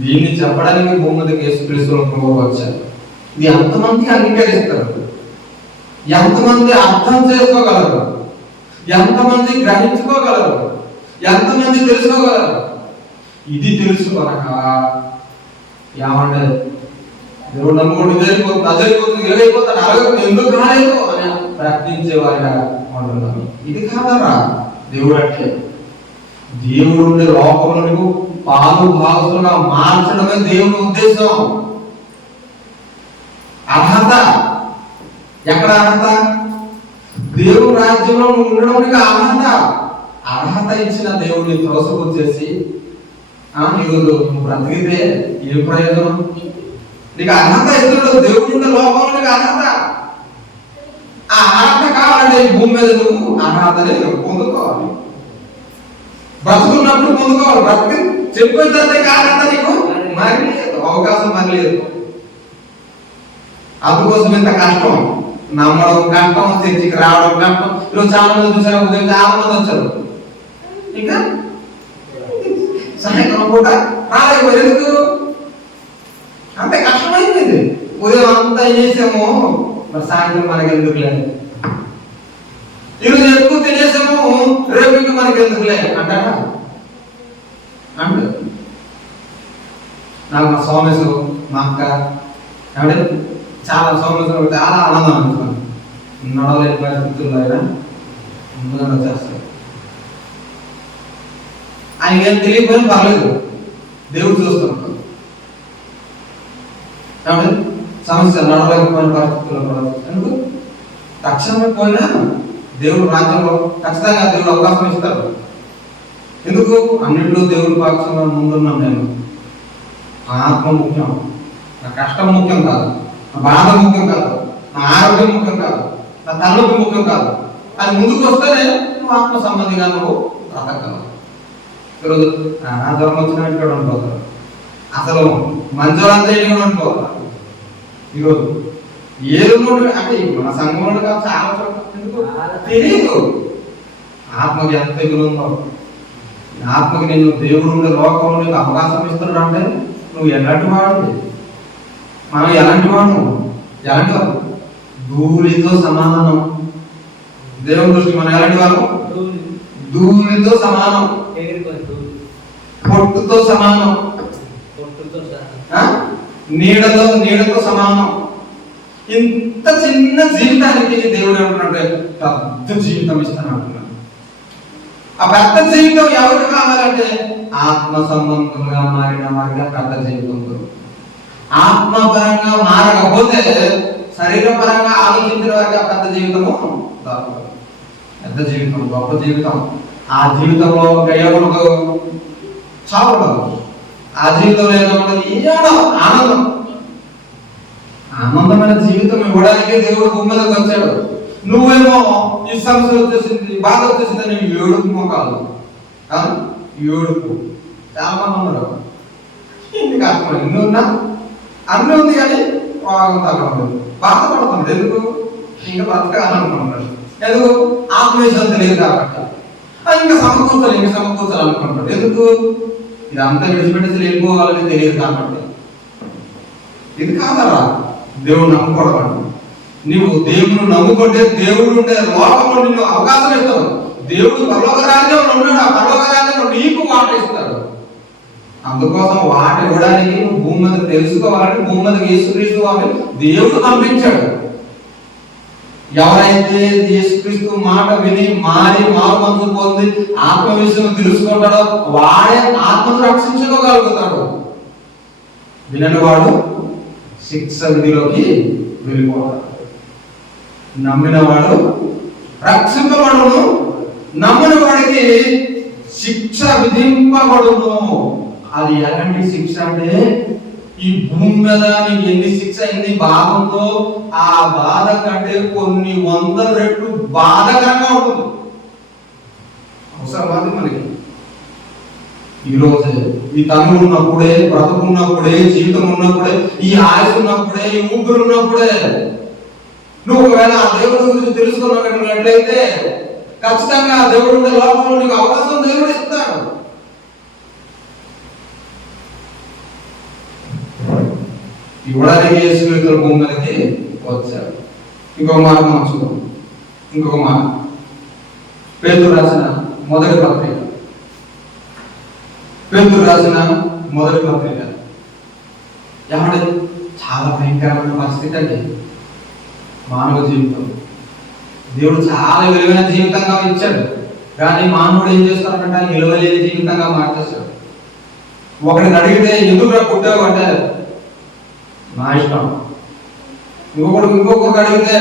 దీన్ని చెప్పడానికి భూమి మీదకి యేసుక్రీస్తు వచ్చారు. ఇది ఎంతమంది అంగీకరిస్తారు? ఎంతమంది అర్థం చేసుకోగలరు? ఎంతమంది గ్రహించుకోగలరు? ఎంతమంది తెలుసుకోగలరు? ఇది తెలుసుకోనక ఏమంటే దేవుడు నమ్ముకుంటూ జరిగిపోతుంది, వెళ్ళిపోతాడు, అలాగే ఎందుకు రాలేదు అని ప్రశ్నించేవారిగా ఉంటున్నాను. ఇది కాదరా దేవుడు అంటే. దేవుడు ఉండే లోకంలో పాలు భాగస్తులుగా మార్చడమే దేవుని ఉద్దేశం. అర్హత ఎక్కడ? అర్హత దేవుని రాజ్యంలో ఉండడానికి అర్హత ఇచ్చిన దేవుడిని త్రోసపుచ్చేసి ఈరోజు నువ్వు బ్రతికితే ఏ ప్రయోజనం? నీకు అర్హత ఇస్తున్నాడు దేవుడు ఉండే లోకంలో, నీకు అర్హత. ఆ అర్హత కావాలంటే ఈ భూమి మీద నువ్వు అర్హతని పొందుకోవాలి. బ్రతుకున్నప్పుడు పొందుకోవాలి. బ్రతికి చెప్పిన తర్వాత అర్హత నీకు మరి లేదు, అవకాశం మరి లేదు. అందుకోసం ఇంత కష్టం, నమ్మడం కష్టం, చర్చికి రావడం కష్టం. ఈరోజు చాలా మంది చూసారు, ఉదయం చాలా మంది వచ్చారు, ఇంకా సాయంత్రం పూట రాలేకపోయి. ఎందుకు? అంతే కష్టమైంది. ఉదయం అంతా చేసాము, మరి సాయంత్రం మనకి ఎందుకులే. ఈరోజు ఎక్కువ తినేసాము, రేపు ఇంకా మనకి ఎందుకులే అంటారా? అంటే నాకు మా సోమేశు, మా అక్క ఏమంటే చాలా సోమేశ్వరం చాలా ఆనందం అనుకున్నాను. నడవలేని పరిస్థితుల్లో అయినా ముందుగా వచ్చేస్తాడు. ఆయన ఏం తెలియకపోయినా పర్లేదు, దేవుడు చూస్తున్నాడు. ఏమంటే సమస్య నడవలేకపోయిన పరిస్థితుల్లో కూడా ఎందుకు రక్షణ పోయినా దేవుడు రాజ్యంలో ఖచ్చితంగా దేవుడు అవకాశం ఇస్తాడు. ఎందుకు? అన్నింటిలో దేవుడు పక్షంగా ముందున్నాను నేను. నా ఆత్మ ముఖ్యం, నా కష్టం ముఖ్యం కాదు, నా బాధ ముఖ్యం కాదు, నా ఆరోగ్యం ముఖ్యం కాదు, నా తలనొప్పి ముఖ్యం కాదు. అది ముందుకు వస్తేనే నువ్వు ఆత్మ సంబంధిగా నువ్వు బ్రతకగలవు. ఈరోజు జ్వరం వచ్చిన ఇంట్లో ఉండిపోతారు, అసలు మంచోళ్ళంతా ఇంట్లో ఉండిపోతారు. ఈరోజు ఏదో అంటే మన సంఘంలో కాదు, చాలా చోట్ల ఎందుకు తెలియదు ఆత్మకి ఎంత తెగులు ఉందో. ఆత్మకి నేను దేవుడు ఉండే లోకంలో నీకు అవకాశం ఇస్తున్నాడు అంటే నువ్వు ఎలాంటి వాడు? మనం ఎలాంటి వాడు? ఎలాంటి వాడు? ధూళితో సమానం. దేవుని దృష్టి మనం ఎలాంటి వాడు? ధూళితో సమానం, పొట్టుతో సమానం, నీడతో సమానం. ఇంత చిన్న జీవితానికి దేవుడు ఏమంటున్నాడంటే పెద్ద జీవితం ఇస్తాను అంటున్నాడు. ఆ పెద్ద జీవితం ఎవరికి కావాలంటే ఆత్మ సంబంధంగా మారిన వారిగా పెద్ద జీవితం. ఆత్మపరంగా మారకపోతే శరీరపరంగా ఆలోచించిన వారికి ఆ పెద్ద జీవితము పెద్ద జీవితం, గొప్ప జీవితం. ఆ జీవితంలో ఎవరు చావు ఆ జీవితంలో ఏదో ఏదో ఆనందం, ఆనందమైన జీవితం ఇవ్వడానికే దేవుడు భూమి మీదకి వచ్చాడు. నువ్వేమో ఈ సమస్య వచ్చేసింది, బాధ వచ్చేసిందని ఏడుపు మొక్కలు ఏడుపు. చాలా మంది ఉన్నారు. ఇంటికి అర్థం ఇన్ని ఉన్నా అన్నీ ఉంది కానీ బాధపడుతుంది. ఎందుకు? ఇంకా బతకాలనుకుంటున్నాడు. ఎందుకు? ఆత్మవిశ్వాసం తెలియదు కాబట్టి. ఇంకా సమకూర్చాలనుకుంటాడు. ఎందుకు? ఇదంతా విడిచిపెట్టేసి వెళ్ళిపోవాలని తెలియదు కాబట్టి. ఇది కాదరా దేవుడు నమ్ముకోవడం. నువ్వు దేవుడు నమ్ముకుంటే దేవుడు ఉండే లోకంలో నిన్ను అవకాశం ఇస్తాడు. దేవుడు పరలోక రాజ్యంలో ఉన్నాడు. ఆ పరలోక రాజ్యంలో నీకు వాట ఇస్తాడు. అందుకోసం వాట ఇవ్వడానికి నువ్వు భూమి మీద తెలుసుకోవాలని భూమి మీద యేసుక్రీస్తు వారిని దేవుడు పంపించాడు. ఎవరైతే యేసుక్రీస్తు మాట విని మారి మారు మనసు పొంది ఆత్మవిషయం తెలుసుకుంటాడో వాడే ఆత్మను రక్షించుకోగలుగుతాడు. వినని వాడు శిక్ష విధిలోకి వెళ్ళిపోతాడు. నమ్మిన వాడు రక్షింపబడును, నమ్మిన వాడికి శిక్ష విధింపబడును. అది ఎలాంటి శిక్ష అంటే ఈ భూమి మీద నీకు ఎన్ని శిక్ష ఎన్ని బాధ ఉందో ఆ బాధ కంటే కొన్ని 100 రెట్లు బాధకరంగా ఉంటుంది. అవసరమాది మనకి ఈరోజే ఈ తను ఉన్నప్పుడే, బ్రతుకున్నప్పుడే, జీవితం ఉన్నప్పుడే, ఈ ఆయుష్ ఉన్నప్పుడే, ఈ ఊపిరి ఉన్నప్పుడే నువ్వు ఒకవేళ ఆ దేవుడి గురించి తెలుసుకున్నట్లయితే ఖచ్చితంగా ఆ దేవుడు ఉండే లోకంలో నీకు అవకాశం దేవుడు ఇస్తాడు. ఇవ్వడానికి యేసుక్రీస్తు భూమి మీదకి వచ్చాడు. ఇంకొక మాట మనం చూద్దాం. ఇంకొక మాట పేతురు రాసిన మొదటి పత్రిక. పేతురు రాసిన మొదటి పత్రిక ఏమంటే చాలా భయంకరమైన పరిస్థితి అండి మానవ జీవితం. దేవుడు చాలా విలువైన జీవితంగా ఇచ్చాడు, కానీ మానవుడు ఏం చేస్తాడంటే విలువలేని జీవితంగా మార్చేశాడు. ఒకరిని అడిగితే ఎందుకు పుట్టావు అంటే నా ఇష్టం. ఇంకొకరికి అడిగితే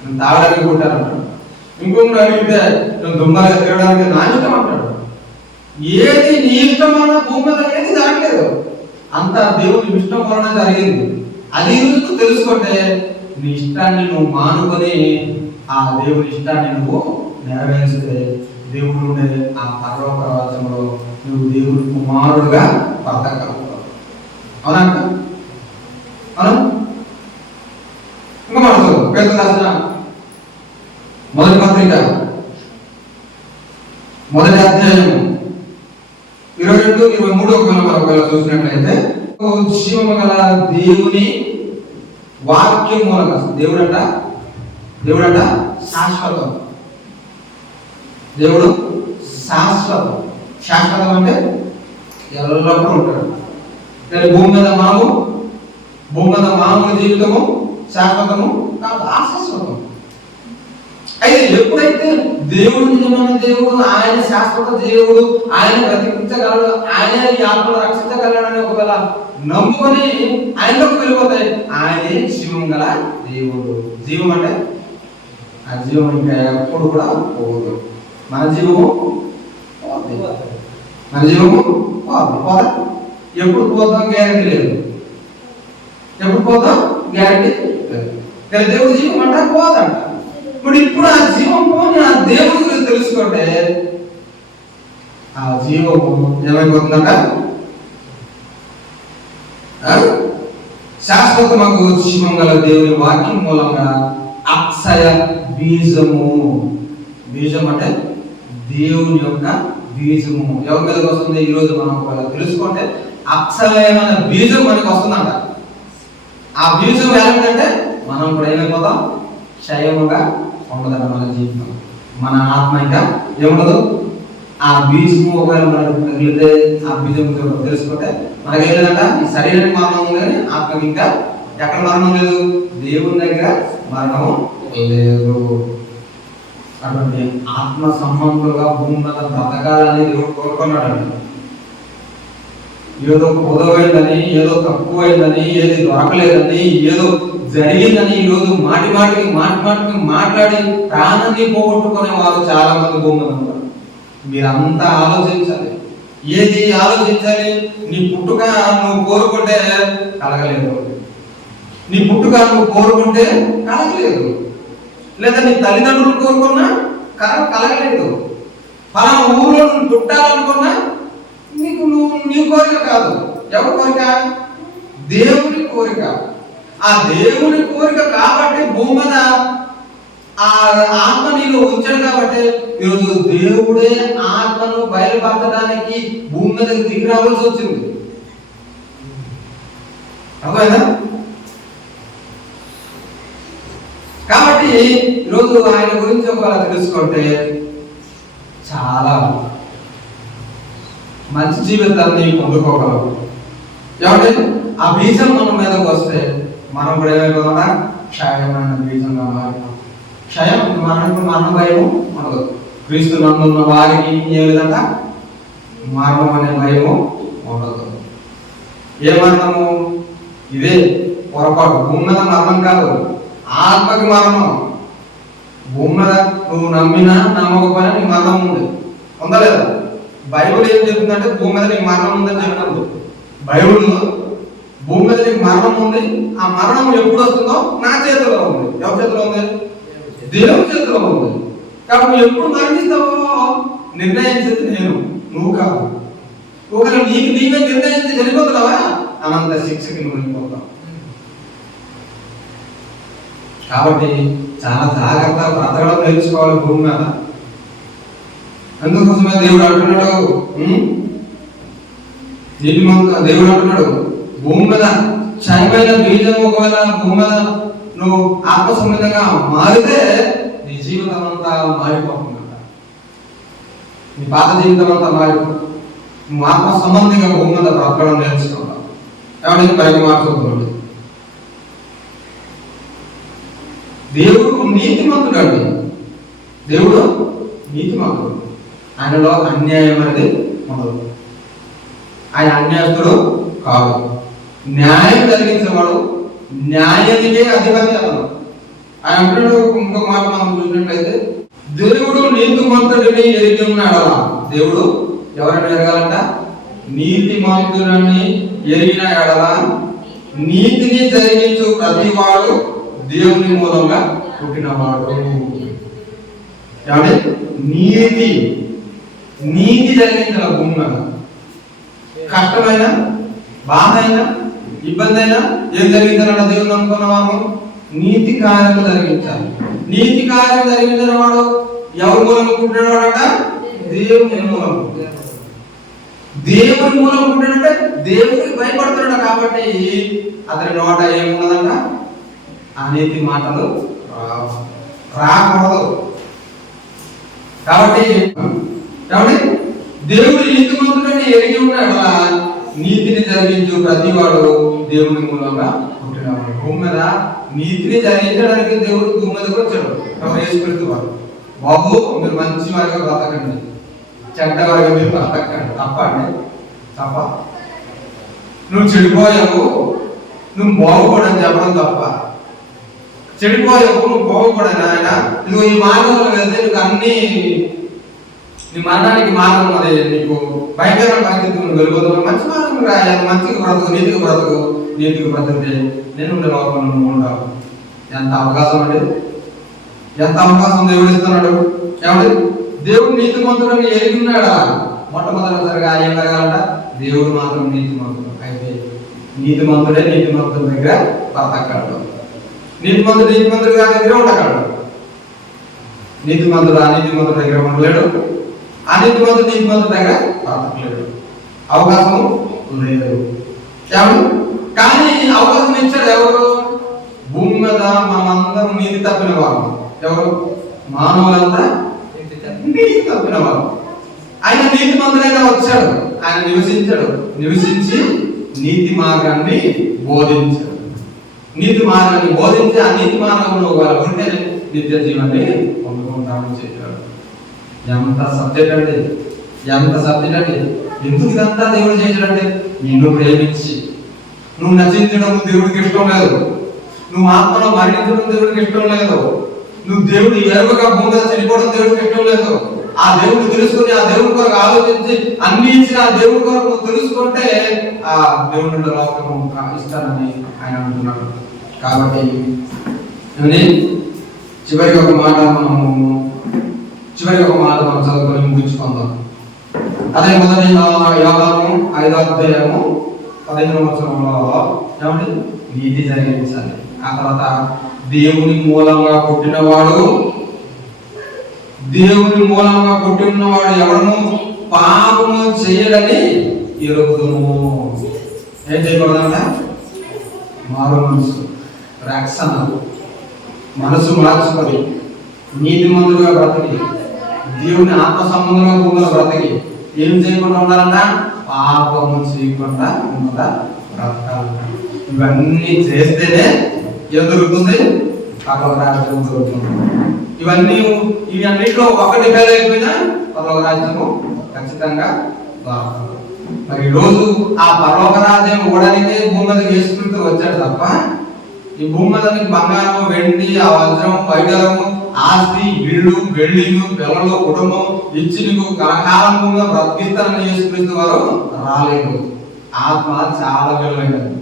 నేను తాగడానికి పుట్టానంటాడు. ఇంకొకరు అడిగితే నేను దుమ్మగా తిరగడానికి నా ఇష్టం అంటాడు. ఏది నీ ఇష్టం అన్న భూమి మీద ఏది జరగలేదు, అంత దేవుని ఇష్టం వలన జరిగింది. అది నువ్వు తెలుసుకుంటే నీ ఇష్టాన్ని నువ్వు మానుకొని ఆ దేవుని ఇష్టాన్ని నువ్వు నెరవేర్చితే దేవుడు ఉండే ఆ పరలోక రాజ్యంలో నువ్వు దేవుని కుమారుడుగా బ్రతకగలుగుతావు. అవునంట? అవును. ఇంకా మాట్లాడు. పేతురు రాసిన మొదటి పత్రిక మొదటి అధ్యాయం 22, 23 ఒకవేళ చూసినట్లయితే జీవము గల దేవుని వాక్యం మూలంగా దేవుడట శాశ్వతం. దేవుడు శాశ్వతం. శాశ్వతం అంటే ఎల్లప్పుడూ ఉంటాడు. కానీ భూమి మీద మామూలు జీవితము శాశ్వతము కాదు, అశాశ్వతం. అయితే ఎప్పుడైతే దేవుడు నిజమైన దేవుడు, ఆయన శాశ్వత దేవుడు, ఆయన బ్రతికించగలడు, ఆయన ఈ ఆత్మను రక్షించగలడని ఒకవేళ నమ్ముకొని ఆయనలోకి వెళ్ళిపోతాయి. ఆయనే జీవం గల దేవుడు. జీవం అంటే ఆ జీవం ఇంకా ఎప్పుడు కూడా పోదు. మన జీవము పోదా. ఎప్పుడు పోతాం గ్యారెంటీ లేదు. ఎప్పుడు పోతాం గ్యారెంటీ లేదు. కానీ దేవుడు జీవం అంటే పోదంట. ఇప్పుడు ఆ జీవం పోని ఆ దేవుడి గురించి తెలుసుకుంటే ఆ జీవము ఏమైపోతుందంట? శాశ్వతమగు జీవం గల దేవుని వాక్యం మూలంగా అక్షయ బీజము. బీజం అంటే దేవుని యొక్క బీజము ఎవరి మీదకి వస్తుంది? ఈరోజు మనం ఒకవేళ తెలుసుకుంటే అక్షయమైన బీజం మనకి వస్తుందంట. ఆ బీజం ఏమిటంటే మనం ఇప్పుడు ఏమైపోతాం? క్షయముగా ఉండదన్న మన జీవితం, మన ఆత్మ ఇంకా ఏముండదు. ఆ బీజము ఒకవేళ మనకు తగిలితే ఆ బీజం తెలుసుకుంటే మనకి ఏం లేదంట, ఈ శరీరానికి మరణం ఉంది కానీ ఆత్మకి ఇంకా ఎక్కడ మరణం లేదు? దేవుని దగ్గర మరణం లేదు. అటువంటి ఆత్మ సంబంధులుగా భూమి మీద బ్రతకాలని దేవుడు కోరుకున్నాడు. ఏదో పొదవైందని, ఏదో తక్కువైందని, ఏది దొరకలేదని, ఏదో జరిగిందని ఈరోజు మాటికి మాట్లాడి ప్రాణాన్ని పోగొట్టుకునే వారు చాలా మంది భూమి మీద ఉన్నారు. మీరంతా ఆలోచించాలి. ఏది ఆలోచించాలి? నీ పుట్టుక నువ్వు కోరుకుంటే కలగలేదు, నీ పుట్టుక నువ్వు కోరుకుంటే కలగలేదు, లేదా నీ తల్లిదండ్రులు కోరుకున్నా కలగలేదు, పలానా ఊళ్ళో నువ్వు పుట్టాలనుకున్నా నీకు నీ కోరిక కాదు. ఎవరి కోరిక? దేవుని కోరిక. ఆ దేవుని కోరిక కాబట్టి భూమి మీద ఆ ఆత్మ నీలో ఉంచాడు. కాబట్టి ఈరోజు దేవుడే ఆత్మను బయలుపరచడానికి భూమి మీద దిగి రావాల్సి వచ్చింది. అర్థమైందా? కాబట్టి ఈరోజు ఆయన గురించి ఒకవేళ తెలుసుకుంటే చాలా మంచి జీవితాన్ని పొందుకోగలం. ఏమంటే ఆ బీజం మన మీదకి వస్తే మనం కూడా ఏమైపోతుందా? క్షయమైన బీజంగా మారిపోతాం. క్షయం మరణ భయము మనకు. క్రీస్తు నందున్న వారికి ఏ విధంగా మరణం అనే భయము ఉండదు. ఏ మరణము? ఇదే పొరపాటు. భూమి మీద మరణం కాదు, ఆత్మకి మరణం. భూమి మీద నువ్వు నమ్మినా నమ్మకపోయినా నీ మరణం ఉంది, ఉందలేదా? బైబుల్ ఏం చెప్తుందంటే భూమి మీద నీకు మరణం ఉందని చెప్తుంది. బైబుల్ భూమి మీద నీకు మరణం ఉంది. ఆ మరణం ఎప్పుడు వస్తుందో నా చేతిలో ఉంది. ఎవరి చేతిలో ఉంది? దేవుని చేతిలో ఉంది. కాబట్టి నువ్వు ఎప్పుడు మరణిస్తావో నిర్ణయించేది నేను, నువ్వు కాదు. ఒకవేళ నీవే నిర్ణయించి చనిపోతున్నావా, అనంత శిక్షకి నువ్వు వెళ్ళిపోతావు. కాబట్టి చాలా జాగ్రత్తగా బ్రతకడం నేర్చుకోవాలి భూమి మీద. అందుకోసమే దేవుడు అంటున్నాడు, దేవుడు అంటున్నాడు భూమి మీద క్షయమైన బీజం ఒకవేళ భూమి మీద నువ్వు ఆత్మ సంబంధంగా మారితే నీ జీవితం అంతా మారిపోతుందంట. నీ పాత జీవితం అంతా మారిపోతుంది. నువ్వు ఆత్మ సంబంధిగా భూమి మీద బ్రతకడం నేర్చుకుంటావు. ఎవరైనా పైకి మార్చుకోండి. దేవుడు నీతిమంతుడు అండి. దేవుడు నీతిమంతుడు. ఆయనలో అన్యాయం అనేది ఉండదు. ఆయన అన్యాయస్తుడు కాదు. న్యాయం జరిగించేవాడు, న్యాయానికే అధిపతి అన్నాడు. ఆయన అంటున్నాడు. ఇంకొక మాట మనం చూసినట్లయితే దేవుడు నీతిమంతుడిని ఎరిగి ఉన్నాడు. దేవుడు ఎవరైనా ఎరగాలంట? నీతిమంతుడిని ఎరిగిన ఎడల నీతిని జరిగించు ప్రతివాడు దేవుని మూలంగా పుట్టినవాడు. ఏమంటే నీతి జరిగించాల భూమి మీద. కష్టమైన, బాధ అయినా, ఇబ్బంది అయినా ఏం జరిగించాలన్న దేవుని అనుకున్నవాము నీతి కార్యం జరిగించాలి. నీతి కార్యం జరిగించిన వాడు ఎవరి మూలంగా పుట్టినవాడట? దేవుని మూలం. దేవుని మూలం పుట్టినంటే దేవుడికి భయపడుతున్నాడు. కాబట్టి అతని నోట ఏమున్నదంట? అనీతి మాటలు రాకూడదు. కాబట్టి దేవుడు నీతిమంతుడని ఎరిగి ఉన్నాడు. నీతిని జరిగించు ప్రతివాడు దేవుని మూలంగా పుట్టినవాడు. భూమి మీద నీతిని జరిగించడానికి దేవుడు భూమి మీదకి వచ్చాడు. వేసుకెళ్తువాడు. బాబు మీరు మంచి వారిగా బ్రతకండి, చెడ్డ వారిగా మీరు బ్రతకండి. తప్ప అండి? తప్ప. నువ్వు చెడిపోయావు, నువ్వు బాగుపడని చెప్పడం తప్ప. చెడిపోయావు, నువ్వు బాగుపడని ఆయన నువ్వు ఈ మార్గంలో వెళ్తే నీకు అన్ని నీ మరణానికి మార్గం అదే. నీకు భయంకరమైన పరిస్థితి నువ్వు వెళ్ళిపోతున్నావు. మంచి మార్గం రాయాలి, మంచిగా బ్రతుకు, నీతికి బ్రతుకు. నీతికి బ్రతికితే నేను లోకంలో నువ్వు ఉంటావు. ఎంత అవకాశం అండి, ఎంత అవకాశం దేవుడు ఇస్తున్నాడు. ఏమంటే దేవుడు నీతిమంతుడని ఎరిగి ఉన్నాడా? మొట్టమొదటిసారిగా ఏం జరగాలంట? దేవుడు మాత్రం నీతిమంతుడు. అయితే నీతిమంతుడే నీతిమంతుడి దగ్గర బ్రతకడు. నీతిమంతుడి గారి దగ్గర ఉండగలడు. నీతిమంతుడు అనీతిమంతుడి దగ్గర ఉండలేడు. అనీతిమంతుడు నీతిమంతుడి దగ్గర బ్రతకలేడు. అవకాశం లేదు. కానీ అవకాశం ఇచ్చాడు ఎవరు? భూమి మీద మనమందరం నీతి తప్పిన వాళ్ళు. ఎవరు? మానవులంతా నీతి తప్పిన వాళ్ళు. ఆయన నీతిమంతుడైనా వచ్చాడు. ఆయన నివసించి నీతి మార్గాన్ని బోధించాడు. నీతి మార్గాన్ని బోధించి ఆ నీతి మార్గంలో వాళ్ళు ఉంటే నిత్య జీవాన్ని పొందుకుంటామని చెప్పాడు. ఎంత సబ్జెక్ట్ అండి, ఎంత సబ్జెక్ట్ అండి. ఎందుకు ఇదంతా దేవుడు చేశాడంటే నిన్ను ప్రేమించి నువ్వు నశించడం దేవుడికి ఇష్టం లేదు. నువ్వు ఆత్మలో మరణించడం దేవుడికి ఇష్టం లేదు. నువ్వు దేవుడు ఎరుగగా భూమిగా చనిపోవడం దేవుడికి ఇష్టం లేదు. ఆ దేవుడిని తెలుసుకుని ఆ దేవుడి కొరకు ఆలోచించి అన్ని ఇచ్చిన ఆ దేవుడి కొరకు నువ్వు తెలుసుకుంటే ఆ దేవుడి లోకము ఇస్తానని ఆయన అంటున్నాడు. కాబట్టి చివరికి ఒక మాట మనం చదువుకొని ముగించుకుందాం. అదే మొదటి యోహాను 5వ అధ్యాయము 15వ వచనంలో ఏమండి నీతి జరిగించాలి. ఆ తర్వాత దేవుని మూలంగా పుట్టినవాడు ఎవడను పాపము చేయడని ఎరుగుదును. ఏం చేయకూడదంట? మారు మనసు, రక్షణ, మనసు మార్చుకొని నీతిమంతులుగా బ్రతికి దేవుని ఆత్మ సంబంధంగా భూమిలో బ్రతికి ఏం చేయకుండా ఉండాలంట? పాపము చేయకుండా బ్రతకాలంట. ఇవన్నీ చేస్తేనే ఏం దొరుకుతుంది? పరలోక రాజ్యం దొరుకుతుంది. ఇవి అన్నింటిలో ఒకటి ఫెయిల్ అయిపోయినా పరలోక రాజ్యము ఖచ్చితంగా దొరకదు. మరి ఈరోజు ఆ పరలోక రాజ్యం ఇవ్వడానికే భూమి మీదకి యేసుక్రీస్తు వచ్చాడు తప్ప ఈ భూమి మీద బంగారం, వెండి, ఆ వజ్రం, వైడరము, ఆస్తి, ఇళ్ళు, బిల్డింగ్, పిల్లలు, కుటుంబం ఇచ్చి నీకు కలకాలంగా బ్రతికిస్తానని యేసుక్రీస్తు వారు రాలేదు. ఆత్మ చాలా విలువైనది.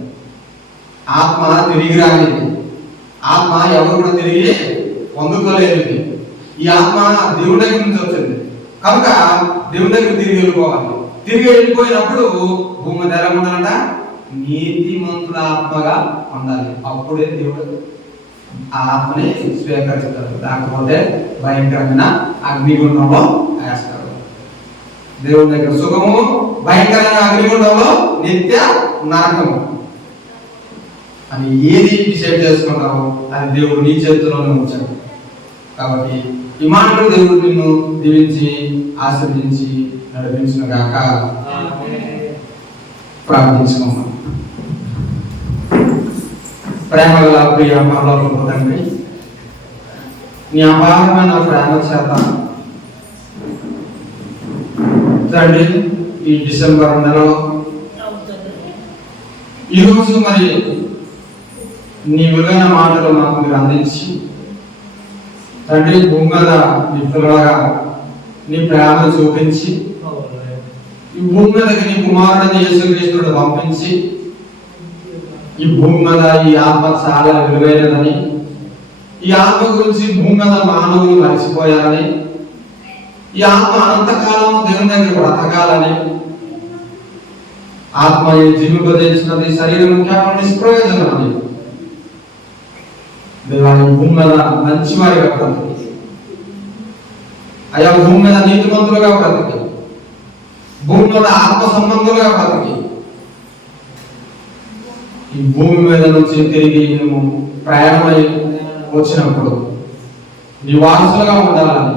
ఆత్మ తిరిగి రానిది. ఆత్మ ఎవరు కూడా తిరిగి పొందుకోలేనిది. ఈ ఆత్మ దేవుడి దగ్గర నుంచి వచ్చింది కనుక దేవుడి దగ్గర తిరిగి వెళ్ళిపోవాలి. తిరిగి వెళ్ళిపోయినప్పుడు భూమి ధర ఉండాలంట నీతిమంతుల ఆత్మగా ఉండాలి. అప్పుడే దేవుడు ఆ ఆత్మని స్వీకరిస్తాడు. లేకపోతే భయంకరమైన అగ్నిగుండంలో వేస్తాడు. దేవుడి దగ్గర సుఖము, భయంకరమైన అగ్నిగుండంలో నిత్య నరకము అని ఏది డిసైడ్ చేసుకుంటారో అది దేవుడు నీ చేతిలోనే ఉంచాడు. కాబట్టి ఈ మాటలు దేవుడు నిన్ను దీవించి ఆశీర్వదించి నడిపించిన గాక. ప్రార్థించుకున్నాం. ప్రేమ గల ప్రియ పరలోకపు తండ్రి, నీ అపారమైన ప్రేమ చేత తండ్రి ఈ డిసెంబర్ నెలలో ఈరోజు మరి నీ విలువైన మాటలు మాకు మీరు అందించి తండ్రి భూమి మీద నీ పిల్లలుగా నీ ప్రేమను చూపించి ఈ భూమి మీదకి నీ కుమారుడిని యేసుక్రీస్తుని పంపించి ఈ భూమి మీద ఈ ఆత్మ చాలా విలువైనదని, ఈ ఆత్మ గురించి భూమి మీద మానవులు మర్చిపోయారని, ఈ ఆత్మ అనంతకాలం దేవుని దగ్గర బ్రతకాలని, ఆత్మ జీవింపజేసినది శరీరం కేవలం నిష్ప్రయోజనమని దేవాన్ని భూమి మీద మంచివారిగా బ్రతికి, అయా భూమి మీద నీతిమంతులుగా బ్రతికి, భూమి మీద ఆత్మ సంబంధులుగా బ్రతికి ఈ భూమి మీద నుంచి తిరిగి మేము ప్రయాణమై వచ్చినప్పుడు నీ వారసులుగా ఉండాలని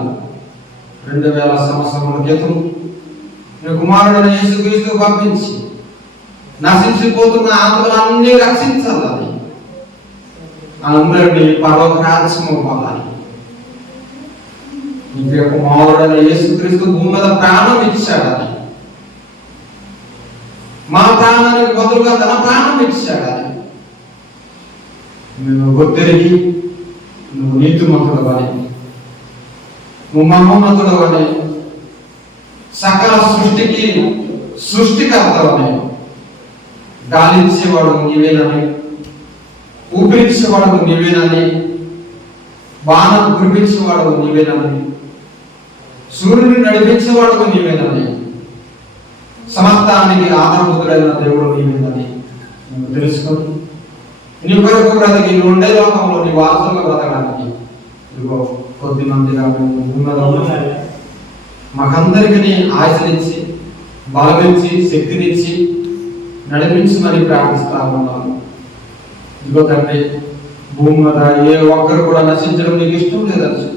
2000 సంవత్సరముల క్రితం నీ కుమారుడైన యేసుక్రీస్తు పంపించి నశించిపోతున్న ఆత్మలన్నీ రక్షించాలని, అందరినీ పరలోక రాజ్యము ఇవ్వాలని నీ కుమారుడైన యేసుక్రీస్తు భూమి మీద ప్రాణం ఇచ్చాడని, మా ప్రాణానికి బదులుగా తన ప్రాణం ఇచ్చాడని మేము గుర్తిరిగి నువ్వు నీతిమంతుడు అని, నువ్వు మహోన్నతుడు అని, సకల సృష్టికి సృష్టికర్తవని, గాలించేవాడు నీవేనని, ఊపిరించేవాడు నీవేనని, బాణం కురిపించేవాడు నీవేనని, సూర్యుని నడిపించేవాడు నీవేనని, సమస్తానికి ఆధారభూతుడైన దేవుడు నీవేనని నువ్వు తెలుసుకొని నీ కొరకు బ్రతికి నువ్వు ఉండే లోకంలో నీ వారసులుగా బ్రతకడానికి ఇదిగో కొద్ది మందిగా మాకందరికీ ఆశనిచ్చి బలమిచ్చి శక్తినిచ్చి నడిపించి మరి ప్రార్థిస్తా ఉన్నాను. ఇదిగో తండ్రి భూమి మీద ఏ ఒక్కరు కూడా నశించడం నీకు ఇష్టం లేదచ్చు.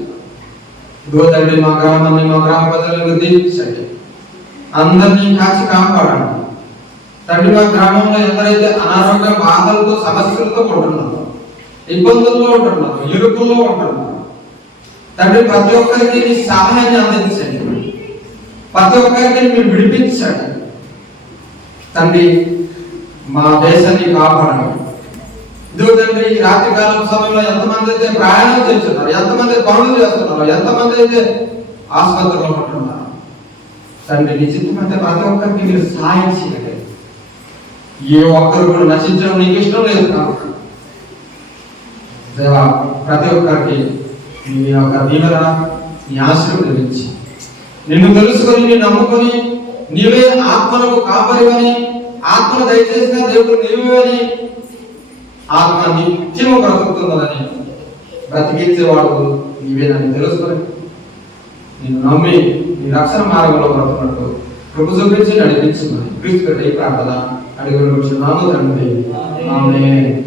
ఇదిగో తండ్రి మా గ్రామాన్ని మా గ్రామ ప్రజలను దీవించండి, అందరినీ కాచి కాపాడండి తండ్రి. మా గ్రామంలో ఎందరైతే అనారోగ్య బాధలతో సమస్యలతో ఉంటున్నారో, ఇబ్బందుల్లో ఉంటున్నారు, ఇరుకుల్లో ఉంటున్నారు తండ్రి, ప్రతి ఒక్కరికి నీ సహాయాన్ని అందించండి, ప్రతి ఒక్కరికి మీరు విడిపించండి తండ్రి. మా దేశాన్ని కాపాడండి. ఇదిగో తండ్రి ఈ రాత్రికాలం సమయంలో ఎంతమంది అయితే ప్రయాణం చేస్తున్నారు, ఎంతమంది పనులు చేస్తున్నారు, ఎంతమంది అయితే ఆసుపత్రిలో ఉంటున్నారు. తండ్రి నీ చిత్తం అంటే ప్రతి ఒక్కరికి మీరు సహాయం చేయండి. ఏ ఒక్కరు కూడా నశించడం నీకు ఇష్టం లేదు కాబట్టి దేవా ప్రతి ఒక్కరికి నీ యొక్క దీవెన నీ ఆశీర్వదించి నిన్ను తెలుసుకొని నిన్ను నమ్ముకొని నీవే ఆత్మలకు కాపరివని ఆత్మను దయచేసిన దేవుడు నీవే అని ఆత్మ నిత్యము బ్రతుకుతున్నదని బ్రతికించేవాడు నీవేనని తెలుసుకొని నిన్ను నమ్మి నీ రక్షణ మార్గంలో బ్రతుకున్నట్టు కృప చూపించి నడిపించున్నాను. క్రీస్తు ఈ ప్రార్థన అడిగి తండ్రి ఆమేన్.